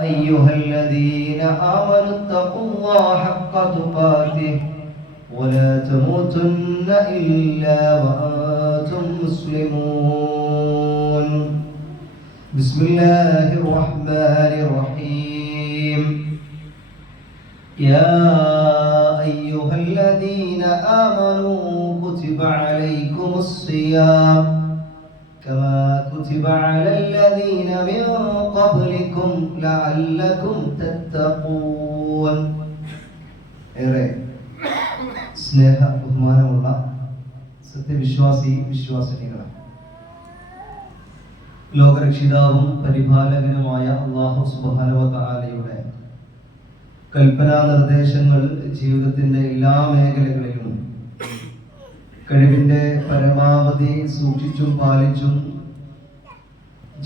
أيها الذين آمنوا اتقوا الله حق تقاته ولا تموتن إلا وأنتم مسلمون. بسم الله الرحمن الرحيم. يا أيها الذين آمنوا كتب عليكم الصيام كما كتب على الذين من قبلكم لعلكم تتقون. ഏറെ സ്നേഹ ബഹുമാനമുള്ള വിശ്വാസിനികളാണ്. ലോകരക്ഷിതാവും പരിപാലകനുമായ അല്ലാഹു സുബ്ഹാനഹു വ തആലയുടെ കൽപ്പനാ നിർദ്ദേശങ്ങൾ ജീവിതത്തിന്റെ എല്ലാ മേഖലകളിലും കഴിവിന്റെ പരമാവധി സൂക്ഷിച്ചും പാലിച്ചും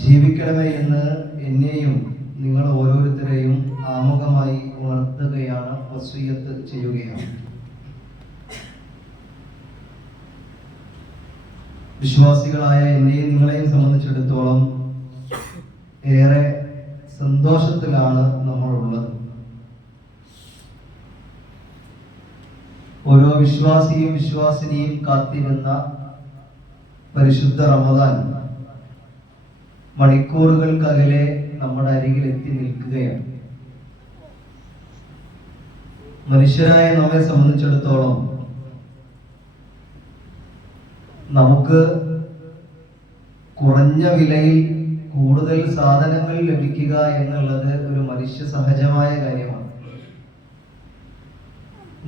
ജീവിക്കണമേ എന്ന് എന്നെയും നിങ്ങൾ ഓരോരുത്തരെയും ആമുഖമായി ഉണർത്തുകയാണ്, വസിയ്യത്ത് ചെയ്യുകയാണ്. വിശ്വാസികളായ എന്നെയും നിങ്ങളെയും സംബന്ധിച്ചിടത്തോളം ഏറെ സന്തോഷത്തിലാണ് നമ്മളുള്ളത്. ഓരോ വിശ്വാസിയും വിശ്വാസിനിയും കാത്തിരുന്ന പരിശുദ്ധ റമദാൻ മണിക്കൂറുകൾക്കകലെ നമ്മുടെ അരികിൽ എത്തി നിൽക്കുകയാണ്. മനുഷ്യരായ നമ്മെ സംബന്ധിച്ചിടത്തോളം നമുക്ക് കുറഞ്ഞ വിലയിൽ കൂടുതൽ സാധനങ്ങൾ ലഭിക്കുക എന്നുള്ളത് ഒരു മനുഷ്യ സഹജമായ കാര്യമാണ്.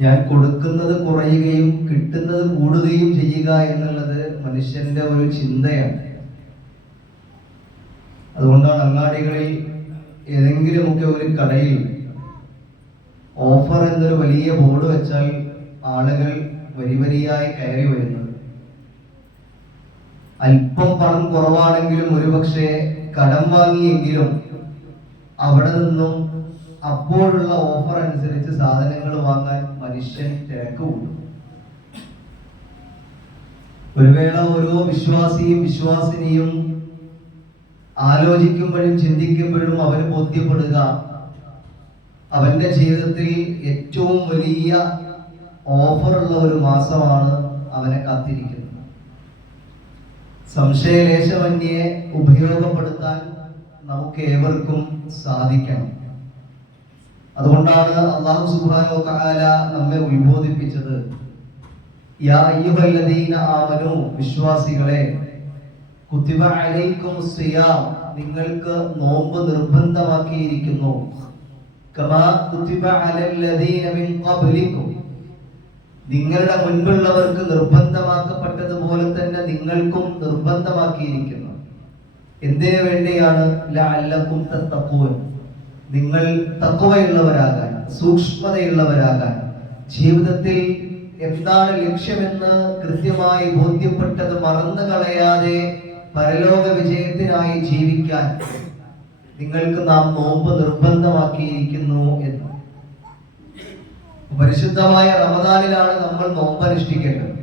ഞാൻ കൊടുക്കുന്നത് കുറയുകയും കിട്ടുന്നത് കൂടുകയും ചെയ്യുക എന്നുള്ളത് മനുഷ്യന്റെ ഒരു ചിന്തയാണ്. അതുകൊണ്ടാണ് അങ്ങാടികളിൽ ഏതെങ്കിലുമൊക്കെ ഒരു കടയിൽ ഓഫർ എന്നൊരു വലിയ ബോർഡ് വെച്ചാൽ ആളുകൾ വരിവരിയായി കയറി വരുന്നത്. അല്പം പണം കുറവാണെങ്കിലും ഒരുപക്ഷെ കടം വാങ്ങിയെങ്കിലും അവിടെ നിന്നും അപ്പോഴുള്ള ഓഫർ അനുസരിച്ച് സാധനങ്ങൾ വാങ്ങാൻ മനുഷ്യൻ തിരക്കുണ്ട്. ഒരു വേള ഓരോ വിശ്വാസിയും വിശ്വാസിനിയും ആലോചിക്കുമ്പോഴും ചിന്തിക്കുമ്പോഴും അവന് ബോധ്യപ്പെടുക, അവന്റെ ജീവിതത്തിൽ ഏറ്റവും വലിയ ഓഫറുള്ള ഒരു മാസമാണ് അവനെ കാത്തിരിക്കുന്നത്. സംശയലേശമന്യെ ഉപയോഗപ്പെടുത്താൻ നമുക്ക് ഏവർക്കും സാധിക്കണം. അതുകൊണ്ടാണ് അല്ലാഹു സുബ്ഹാനഹു വ തആല നമ്മെ ഉത്ബോധിപ്പിച്ചത്, യാ അയ്യുഹല്ലദീന ആമനൂ, വിശ്വാസികളെ, കുതിബ അലൈക്കുമുസ് സിയാം, നിങ്ങൾക്ക് നോമ്പ് നിർബന്ധമാക്കിയിരിക്കുന്നു, കമാ കുതിബ അലല്ലദീന മിൻ ഖബ്ലിക്കും, നിങ്ങളുടെ മുൻപുള്ളവർക്ക് നിർബന്ധമാക്കപ്പെട്ടതുപോലെ തന്നെ നിങ്ങൾക്കും നിർബന്ധമാക്കിയിരിക്കുന്നു. എന്തിനു വേണ്ടിയാണ്? ലഅല്ലക്കും തത്തഖൂൻ, നിങ്ങൾ തഖ്വയുള്ളവരാകാൻ, സൂക്ഷ്മതയുള്ളവരാകാൻ, ജീവിതത്തിൽ എന്താണ് ലക്ഷ്യമെന്ന് കൃത്യമായി ബോധ്യപ്പെട്ടത് മറന്നു കളയാതെ പരലോക വിജയത്തിനായി ജീവിക്കാൻ നിങ്ങൾക്ക് നാം നോമ്പ് നിർബന്ധമാക്കിയിരിക്കുന്നു എന്ന്. പരിശുദ്ധമായ റമദാനിലാണ് നമ്മൾ നോമ്പ് അനുഷ്ഠിക്കേണ്ടത്.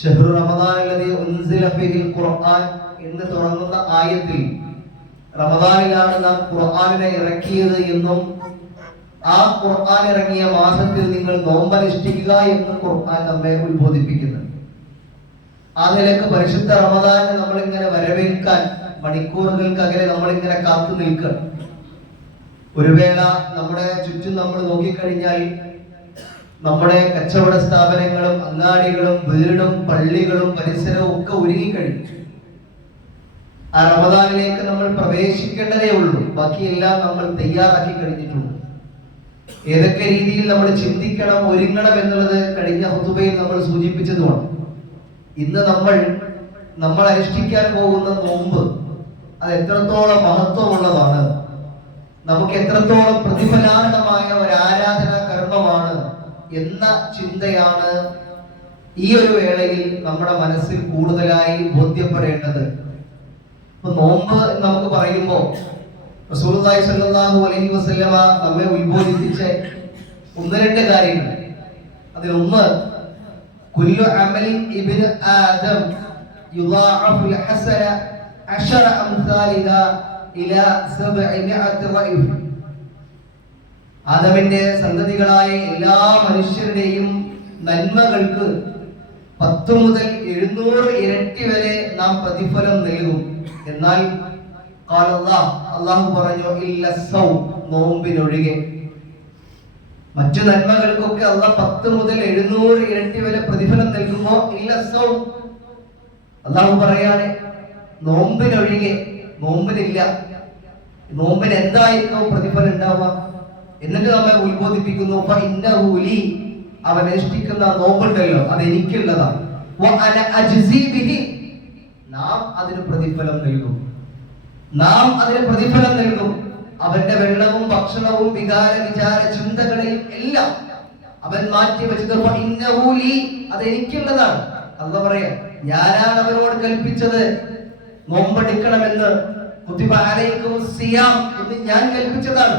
ശഹ്റു റമദാനില്ലദീ ഉൻസില ഫീഹിൽ ഖുർആൻ എന്ന് തുടങ്ങുന്ന ആയത്തിൽ റമദാനിലാണ് നാം ഖുർആനിനെ ഇറക്കിയത് എന്നും ആ ഖുർആൻ ഇറങ്ങിയ മാസത്തിൽ നിങ്ങൾ നോമ്പനുഷ്ഠിക്കുക എന്ന് ഖുർആൻ നമ്മെ ഉത്ബോധിപ്പിക്കുന്നുണ്ട്. ആ നിലക്ക് പരിശുദ്ധ റമദാനെ നമ്മളിങ്ങനെ വരവേൽക്കാൻ മണിക്കൂറുകൾക്കകലെ നമ്മളിങ്ങനെ കാത്തു നിൽക്കണം. ഒരു വേള നമ്മുടെ ചുറ്റും നമ്മൾ നോക്കിക്കഴിഞ്ഞാൽ നമ്മുടെ കച്ചവട സ്ഥാപനങ്ങളും അങ്ങാടികളും വീടും പള്ളികളും പരിസരവും ഒക്കെ ഒരുങ്ങിക്കഴിഞ്ഞു. ആ റമദാനിലേക്ക് നമ്മൾ പ്രവേശിക്കേണ്ടതേ ഉള്ളൂ. ബാക്കിയെല്ലാം നമ്മൾ തയ്യാറാക്കി കഴിഞ്ഞിട്ടുണ്ട്. ഏതൊക്കെ രീതിയിൽ നമ്മൾ ചിന്തിക്കണം, ഒരുങ്ങണം എന്നുള്ളത് കഴിഞ്ഞ ഹുതുബയിൽ നമ്മൾ സൂചിപ്പിച്ചതുമാണ്. ഇന്ന് നമ്മൾ അനുഷ്ഠിക്കാൻ പോകുന്ന നോമ്പ് അത് എത്രത്തോളം മഹത്വമുള്ളതാണ്, നമുക്ക് എത്രത്തോളം പ്രതിഫലാർഹമായ ഒരു ആരാധനാ കർമ്മമാണ് എന്ന ചിന്തയാണ് ഈ ഒരു വേളയിൽ നമ്മുടെ മനസ്സിൽ കൂടുതലായി ബോധ്യപ്പെടേണ്ടത്. നോമ്പ് നമുക്ക് പറയുമ്പോൾ റസൂലുള്ളാഹി സ്വല്ലല്ലാഹു അലൈഹി വസല്ലമ നമ്മെ ഉത്ബോധിപ്പിച്ച ഒന്ന് രണ്ട് കാര്യങ്ങൾ. അതിലൊന്ന്, കുല്ലു അമലിൻ ഇബ്നു ആദം യുളാഅഫുൽ ഹസന 10 അംസാലിഹ ഇലാ 700 റഇഫ്. ആദമിന്റെ സന്തതികളായ എല്ലാ മനുഷ്യരുടെയും നന്മകൾക്ക് 10 മുതൽ 700 ഇരട്ടി വരെ നാം പ്രതിഫലം നൽകും. എന്നാൽ അല്ലാഹു പറഞ്ഞു ഇല്ല സൗം, നോമ്പിനൊഴികെ. മറ്റു നന്മകൾക്കൊക്കെ അല്ലാഹ് 10 മുതൽ 700 ഇരട്ടി വരെ പ്രതിഫലം നൽകുമ്പോൾ ഇല്ല സൗം, അല്ലാഹു പറയാണ് നോമ്പിനൊഴികെ. നോമ്പിനില്ല. നോമ്പിന് എന്തായിരിക്കും പ്രതിഫലം ഉണ്ടാവുക? എന്നിട്ട് നമ്മെ ഉത്ബോധിപ്പിക്കുന്നു ഫഇന്നഹു ലീ, അവൻ അനുഷ്ഠിക്കുന്ന നോമ്പുണ്ടല്ലോ അത് എനിക്കുള്ളതാണ്. വഅന അജ്സി ബിഹി, നാം അതിന് പ്രതിഫലം നൽകും. നാം അതിന് പ്രതിഫലം നൽകും. അവന്റെ വെള്ളവും ഭക്ഷണവും വികാര വിചാര ചിന്തകളെയും എല്ലാം അവൻ മാറ്റി വെച്ചത് ഫഇന്നഹു ലീ, അത് എനിക്കുള്ളതാണ്. അല്ലാഹു പറയാ, ഞാനാണ് അവനോട് കൽപ്പിച്ചത് നോമ്പെടുക്കണമെന്ന്. കുതിബ അലൈക്കുമുസ് സിയാം എന്ന് ഞാൻ കൽപ്പിച്ചതാണ്.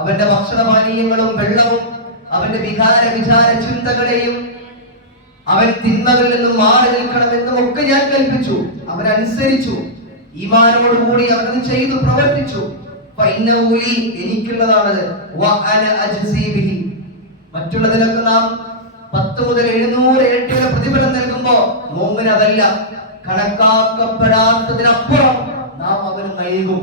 അവന്റെ ഭക്ഷണപാനീയങ്ങളും വെള്ളവും അവന്റെ വികാര വിചാര ചിന്തകളെയും അവൻ തിന്മകളിൽ നിന്നും മാറി നിൽക്കണമെന്നും ഒക്കെ ഞാൻ കൽപ്പിച്ചു. അവൻ അനുസരിച്ചു, ഈമാനോടുകൂടി അവനത് ചെയ്തു പ്രവർത്തിച്ചു. ഫഇന്നഹു ലീ, എനിക്കുള്ളതാണത്. വഅന അജ്സി ബിഹി, മറ്റുള്ളതിനൊക്കെ നാം 10 മുതൽ 700 ഇരട്ടി വരെ പ്രതിഫലം നൽകുമ്പോ നോമ്പിന് അതല്ല, കണക്കാക്കപ്പെടാത്തതിനപ്പുറം നാം അവന് നൽകും.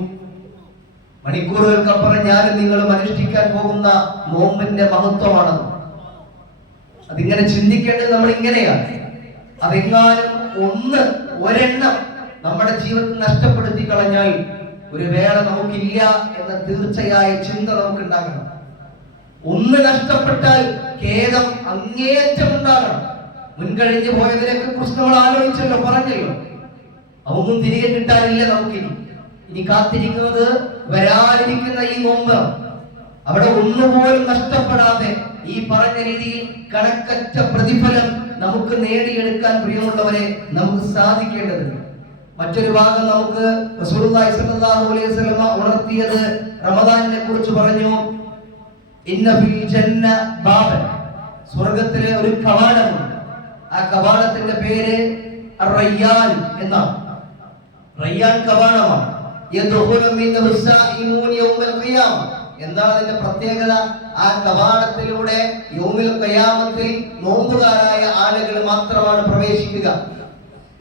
മണിക്കൂറുകൾക്കപ്പുറം ഞാനും നിങ്ങളും അനുഷ്ഠിക്കാൻ പോകുന്ന നോമ്പിന്റെ മഹത്വമാണ്. അതിങ്ങനെ ചിന്തിക്കേണ്ടത് നമ്മൾ ഇങ്ങനെയാണ്. അതെങ്ങാനും ഒരെണ്ണം നമ്മുടെ ജീവിതത്തിൽ നഷ്ടപ്പെടുത്തി കളഞ്ഞാൽ ഒരു വേള നമുക്കില്ല എന്ന തീർച്ചയായ ചിന്ത നമുക്ക് ഉണ്ടാകണം. ഒന്ന് നഷ്ടപ്പെട്ടാൽ ഖേദം അങ്ങേയറ്റം ഉണ്ടാകണം. മുൻകഴിഞ്ഞു പോയതിനെ കുറിച്ച് നമ്മൾ ആലോചിച്ചല്ലോ, പറഞ്ഞല്ലോ. അതൊന്നും തിരികെ കിട്ടാനില്ല നമുക്കിനി. ഇനി കാത്തിരിക്കുന്നത് വരാനിരിക്കുന്ന ഈ നോമ്പ്. അവിടെ ഒന്നുപോലും നഷ്ടപ്പെടാതെ ഈ പറഞ്ഞ രീതിയിൽ കണക്കറ്റ പ്രതിഫലം നമുക്ക് നേടിയെടുക്കാൻ പ്രിയമുള്ളവരെ നമുക്ക് സാധിക്കേണ്ടതുണ്ട്. മറ്റൊരു ഭാഗം നമുക്ക് റസൂലുള്ളാഹി സ്വല്ലല്ലാഹു അലൈഹി വസല്ലം ഉണർത്തിയത് റമദാനിനെ കുറിച്ച് പറഞ്ഞു. ഇന്ന ഫിൽ ജന്ന ബാബൻ, സ്വർഗ്ഗത്തിലെ ഒരു കവാടമുണ്ട്. ആ കവാടത്തിന്റെ പേര് റയ്യാൻ എന്നാണ്. റയ്യാൻ കവാടമാണ്. യദ്ഖുലു മിൻഹു സായിമൂൻ യൗമൽ ഖിയാമ. എന്താണ് അതിന്റെ പ്രത്യേകത? ആ കവാടത്തിലൂടെ യൗമുൽ ഖിയാമത്തിൽ നോമ്പുകാരായ ആളുകൾ മാത്രമാണ് പ്രവേശിക്കുക.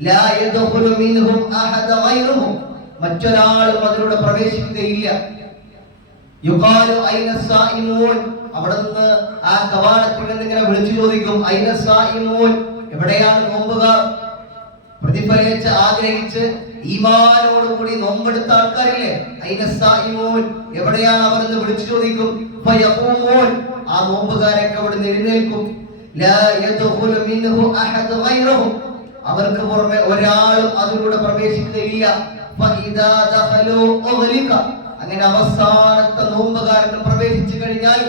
ലാ യദ്ഖുലു മിൻഹും അഹദ ഗൈറുഹും, മറ്റൊരാളും അതിലൂടെ പ്രവേശിക്കുകയില്ല. യുഖാലു ഐന സായിമൂൻ, അവിടെ നിന്ന് ആ കവാടത്തിൽ നിന്ന് ഇങ്ങനെ വിളിച്ചു ചോദിക്കും, ഐന സായിമൂൻ, എവിടെയാണ് നോമ്പുകാർ? പ്രതിഫലിച്ച് ആഗ്രഹിച്ച് ഈമാനോടുകൂടി നോമ്പെടുത്ത ആൾക്കാരില്ലേ, ഐന സായിമൂൻ, എവിടെയാണ് അവർ എന്ന് വിളിച്ചു ചോദിക്കും. ഫയഖൂമൂൻ, ആ നോമ്പുകാരൊക്കെ അവിടെ എഴുന്നേൽക്കും. ലാ യദ്ഖുലു മിൻഹു അഹദ ഗൈറുഹു, അവർക്ക് പുറമെ ഒരാളും അതിലൂടെ പ്രവേശിക്കുകയില്ല. ഫഇദാ ദഖലൂ ഉഗ്ലിക, അങ്ങനെ അവസാനത്തെ നോമ്പുകാരൻ പ്രവേശിച്ചു കഴിഞ്ഞാൽ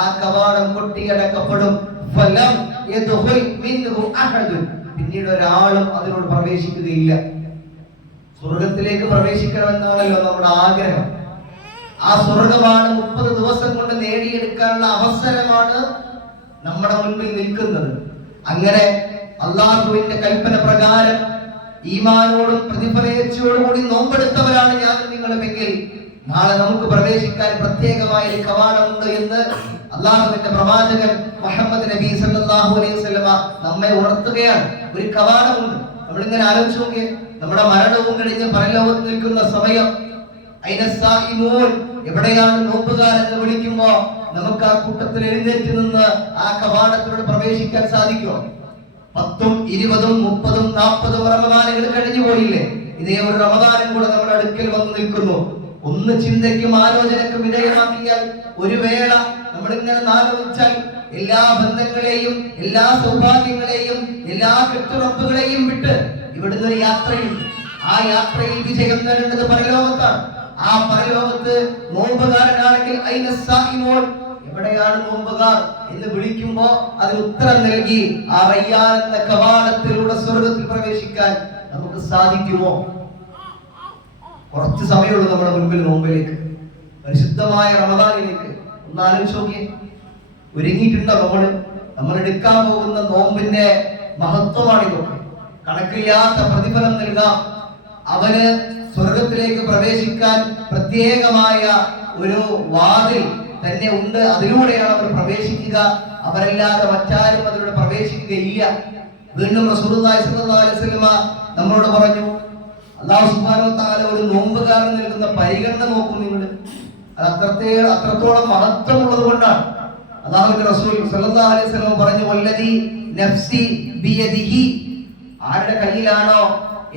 ആ കവാടം കൊട്ടിയടക്കപ്പെടും. ഫലം യദ്ഖുൽ മിൻഹു അഹദ്, പിന്നീട് ഒരാളും അതിലൂടെ പ്രവേശിക്കുകയില്ല. സ്വർഗത്തിലേക്ക് പ്രവേശിക്കണമെന്നാണല്ലോ നമ്മുടെ ആഗ്രഹം. ആ സ്വർഗമാണ് 30 ദിവസം കൊണ്ട് നേടിയെടുക്കാനുള്ള അവസരമാണ് നമ്മുടെ മുൻപിൽ നിൽക്കുന്നത്. അങ്ങനെ അള്ളാഹുവിന്റെ കൽപ്പന പ്രകാരം ഈമാനോടും പ്രതിഫലേച്ഛയോടുകൂടി നോമ്പെടുത്തവരാണ് ഞാനും നിങ്ങളുമെങ്കിൽ നാളെ നമുക്ക് പ്രവേശിക്കാൻ പ്രത്യേകമായ ഒരു കവാടമുണ്ട് എന്ന് അള്ളാഹുവിന്റെ പ്രവാചകൻ മുഹമ്മദ് നബി സല്ലല്ലാഹു അലൈഹി വസല്ലമ നമ്മെ ഉണർത്തുകയാണ്. ഒരു കവാടമുണ്ട്. നമ്മളിങ്ങനെ ആലോചിച്ച് നോക്കിയേ, നമ്മുടെ മരണവും കഴിഞ്ഞ് പരലോകത്ത് നിൽക്കുന്ന സമയം, ഐന സായിമൂൻ, എവിടെയാണ് നോമ്പുകാരെന്ന് വിളിക്കുമ്പോ നമുക്ക് ആ കൂട്ടത്തിൽ എഴുന്നേറ്റ് നിന്ന് ആ കവാടത്തിലൂടെ പ്രവേശിക്കാൻ സാധിക്കുമോ? 10, 20, 30, 40 റമദാനുകൾ കഴിഞ്ഞു പോയില്ലേ? ഇതേ ഒരു റമദാനും കൂടെ നമ്മുടെ അടുക്കൽ വന്ന് നിൽക്കുന്നു. ഒന്ന് ചിന്തയ്ക്കും ആലോചനയ്ക്കും വിധേയമാക്കിയാൽ ഒരു വേള നമ്മളിങ്ങനെ ആലോചിച്ചാൽ എല്ലാ ബന്ധങ്ങളെയും എല്ലാ സൗഭാഗ്യങ്ങളെയും എല്ലാ കെട്ടുറപ്പുകളെയും വിട്ട് ഇവിടുന്ന് ഒരു യാത്രയുണ്ട്. ആ യാത്രയിൽ വിജയം നേടേണ്ടത് പരലോകത്താണ്. ആ പരലോകത്ത് നോമ്പുകാരനാണെങ്കിൽ ഐന സായിമൂൻ, എവിടെയാണ് നോമ്പുകാർ എന്ന് വിളിക്കുമ്പോ അതിന് ഉത്തരം നൽകി ആ റയ്യാൻ എന്ന കവാടത്തിലൂടെ സ്വർഗത്തിൽ പ്രവേശിക്കാൻ നമുക്ക് സാധിക്കുമോ? കുറച്ച് സമയമുള്ളൂ നമ്മുടെ മുൻപിൽ നോമ്പിലേക്ക്, പരിശുദ്ധമായ റമദാനിലേക്ക്. ഒന്ന് ആലോചിച്ച് നോക്കിയേ, ഒരുങ്ങിയിട്ടുണ്ടോ നമ്മൾ എടുക്കാൻ പോകുന്ന നോമ്പിന്റെ മഹത്വമാണിതൊക്കെ. കണക്കില്ലാത്ത പ്രതിഫലം നൽകാം. അവന് സ്വർഗത്തിലേക്ക് പ്രവേശിക്കാൻ പ്രത്യേകമായ ഒരു വാതിൽ തന്നെ ഉണ്ട്. അതിലൂടെയാണ് അവർ പ്രവേശിക്കുക. അവരല്ലാതെ മറ്റാരും അതിലൂടെ പ്രവേശിക്കുകയില്ല. വീണ്ടും റസൂലുള്ളാഹി സ്വല്ലല്ലാഹു അലൈഹി വസല്ലമ നമ്മളോട് പറഞ്ഞു, അല്ലാഹു സുബ്ഹാനഹു വ തആല ഒരു നോമ്പുകാരന് നൽകുന്ന പരിഗണന നോക്കും നിങ്ങൾ. അത് അത്രത്തോളം മഹത്വമുള്ളത് കൊണ്ടാണ്. അല്ലാഹുവിന്റെ റസൂൽ സ്വല്ലല്ലാഹു അലൈഹി വസല്ലം പറഞ്ഞു, വല്ലദി നഫ്സി ബിയദിഹി, ആരുടെ കയ്യിലാണോ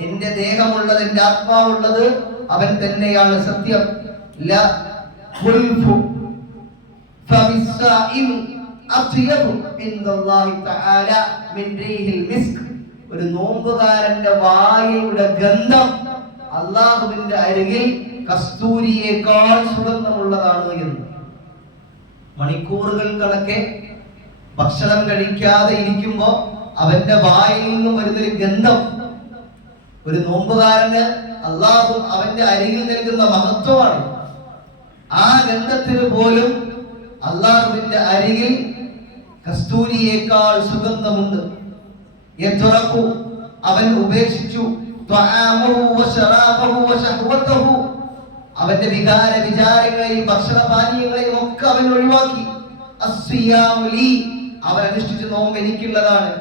എന്റെ ദേഹമുള്ളത്, എന്റെ ആത്മാവുള്ളത്, അവൻ തന്നെയാണ് സത്യം. ല ഖുൽഫു ഫമിസ്സാഇം അത്യബു ഇൻദല്ലാഹി തആല മിൻ റീഹിൽ മിസ്ക്. ഒരു നോമ്പുകാരന്റെ വായയുടെ ഗന്ധം അല്ലാഹുവിന്റെ അരികിൽ കസ്തൂരിയേക്കാൾ സുഗന്ധമുള്ളതാണ് എന്ന്. മണിക്കൂറുകൾ കണക്കെ ഭക്ഷണം കഴിക്കാതെ ഇരിക്കുമ്പോ അവന്റെ വായിൽ നിന്നും വരുന്നൊരു ഗന്ധം ഒരു നോമ്പുകാരന് അല്ലാഹു അവന്റെ അരികിൽ നൽകുന്ന മഹത്വമാണ്. ആ ഗന്ധത്തിന് പോലും അല്ലാഹുവിന്റെ അരികിൽ കസ്തൂരിയേക്കാൾ സുഗന്ധമുണ്ട്. അവൻ ഉപേക്ഷിച്ചു അവന്റെ വികാര വിചാരങ്ങളെയും ഭക്ഷണപാനീയങ്ങളെയും ഒക്കെ അവൻ ഒഴിവാക്കി. അവൻ അനുഷ്ഠിച്ച നോമ്പ് എനിക്കുള്ളതാണ്.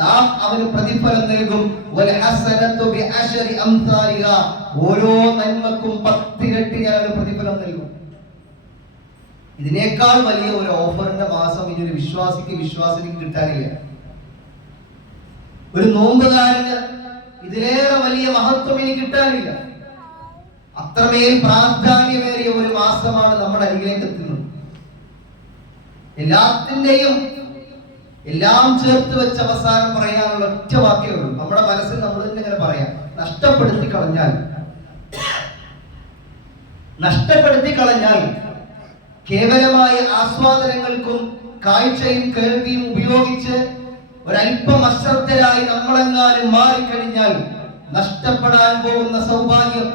നാം അവന് പ്രതിഫലം നൽകും. ഓരോ നന്മക്കും 10 ഇരട്ടി ഞാൻ പ്രതിഫലം നൽകും. ഇതിനേക്കാൾ വലിയ ഒരു ഓഫറിന്റെ മാസം ഇനി ഒരു വിശ്വാസിക്ക് കിട്ടാനില്ല. ഒരു നോമ്പുകാരന് ഇതിലേറെ വലിയ മഹത്വം ഇനി കിട്ടാനില്ല. അത്രമേൽ പ്രാധാന്യമേറിയ ഒരു മാസമാണ് നമ്മുടെ അരികിലേക്ക് എത്തുന്നത്. എല്ലാം ചേർത്ത് വെച്ച് അവസാനം പറയാനുള്ള ഒറ്റ വാക്കേ ഉള്ളൂ. നമ്മുടെ മനസ്സിൽ നമ്മൾ തന്നെ ഇങ്ങനെ പറയാം, നഷ്ടപ്പെടുത്തി കളഞ്ഞാൽ കേവലമായ ആസ്വാദനങ്ങൾക്കും കാഴ്ചയും കേൾവിയും ഉപയോഗിച്ച് ഒരല്പം അശ്രദ്ധരായി നമ്മളെങ്ങാനും മാറിക്കഴിഞ്ഞാൽ നഷ്ടപ്പെടാൻ പോകുന്ന സൗഭാഗ്യം,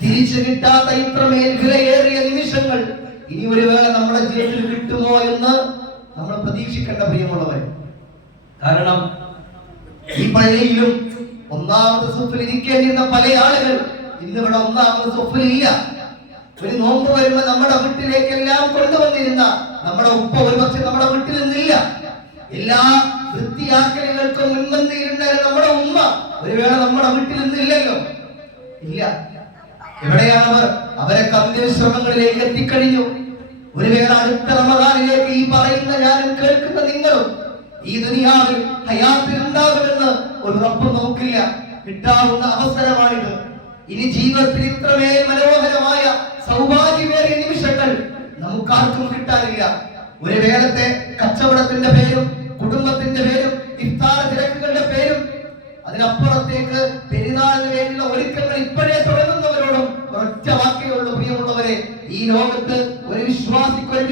തിരിച്ചു കിട്ടാത്ത ഇത്രമേൽ വിലയേറിയ നിമിഷങ്ങൾ ഇനി ഒരു വേള നമ്മുടെ ജീവിതത്തിൽ കിട്ടുമോ എന്ന് നമ്മൾ പ്രതീക്ഷിക്കേണ്ട പ്രിയമുള്ളവർ. കാരണം ഈ പള്ളിയിലും ഒന്നാമത് സഫിൽ ഇരിക്കേണ്ടിയിരുന്ന പല ആളുകൾ ഇന്നിവിടെ ഒന്നാമത് സഫിൽ ഇല്ല. ഒരു നോമ്പ് വരുമ്പോ നമ്മുടെ വീട്ടിലേക്കെല്ലാം കൊണ്ടുവന്നിരുന്ന നമ്മുടെ ഉപ്പ ഒരുപക്ഷെ നമ്മുടെ വീട്ടിൽ നിന്നില്ല. എല്ലാ വൃത്തിയാക്കലുകൾക്കും മുൻപന്തിയിരുന്ന നമ്മുടെ ഉമ്മ ഒരു വേള നമ്മുടെ വീട്ടിൽ നിന്നില്ലല്ലോ. ഇല്ല. എവിടെയാണ് അവരൊക്കെ അന്ത്യവിശ്രമങ്ങളിലേക്ക് എത്തിക്കഴിഞ്ഞു. ഒരു വേള അടുത്ത റമദാനിലേക്ക് ഈ പറയുന്ന ഞാനും കേൾക്കുന്ന നിങ്ങളും ഈ ദുനിയാവിൽ ഹയാത്തിൽ ഉണ്ടാകുമെന്ന് ഒരു ഉറപ്പും നമുക്കില്ല. കിട്ടാവുന്ന അവസരമാണിത്. ഇനി ജീവിതത്തിൽ ഇത്രമേൽ മനോഹരമായ സൗഭാഗ്യമേറിയ നിമിഷങ്ങൾ നമുക്കാർക്കും കിട്ടാനില്ല. ഒരു വേളത്തെ കച്ചവടത്തിന്റെ പേരും കുടുംബത്തിന്റെ പേരും ഇഫ്താർ തിരക്കുകളുടെ പേരും അതിനപ്പുറത്തേക്ക് പെരുന്നാളിന് വേണ്ടിയുള്ള ഒരുക്കങ്ങൾ ഇപ്പോഴേ തുടങ്ങുന്നവരോടും ഒരൊറ്റ വാക്കേ ഉള്ളൂ, പ്രിയമുള്ളവരെ, ഈ ലോകത്ത് ഒരു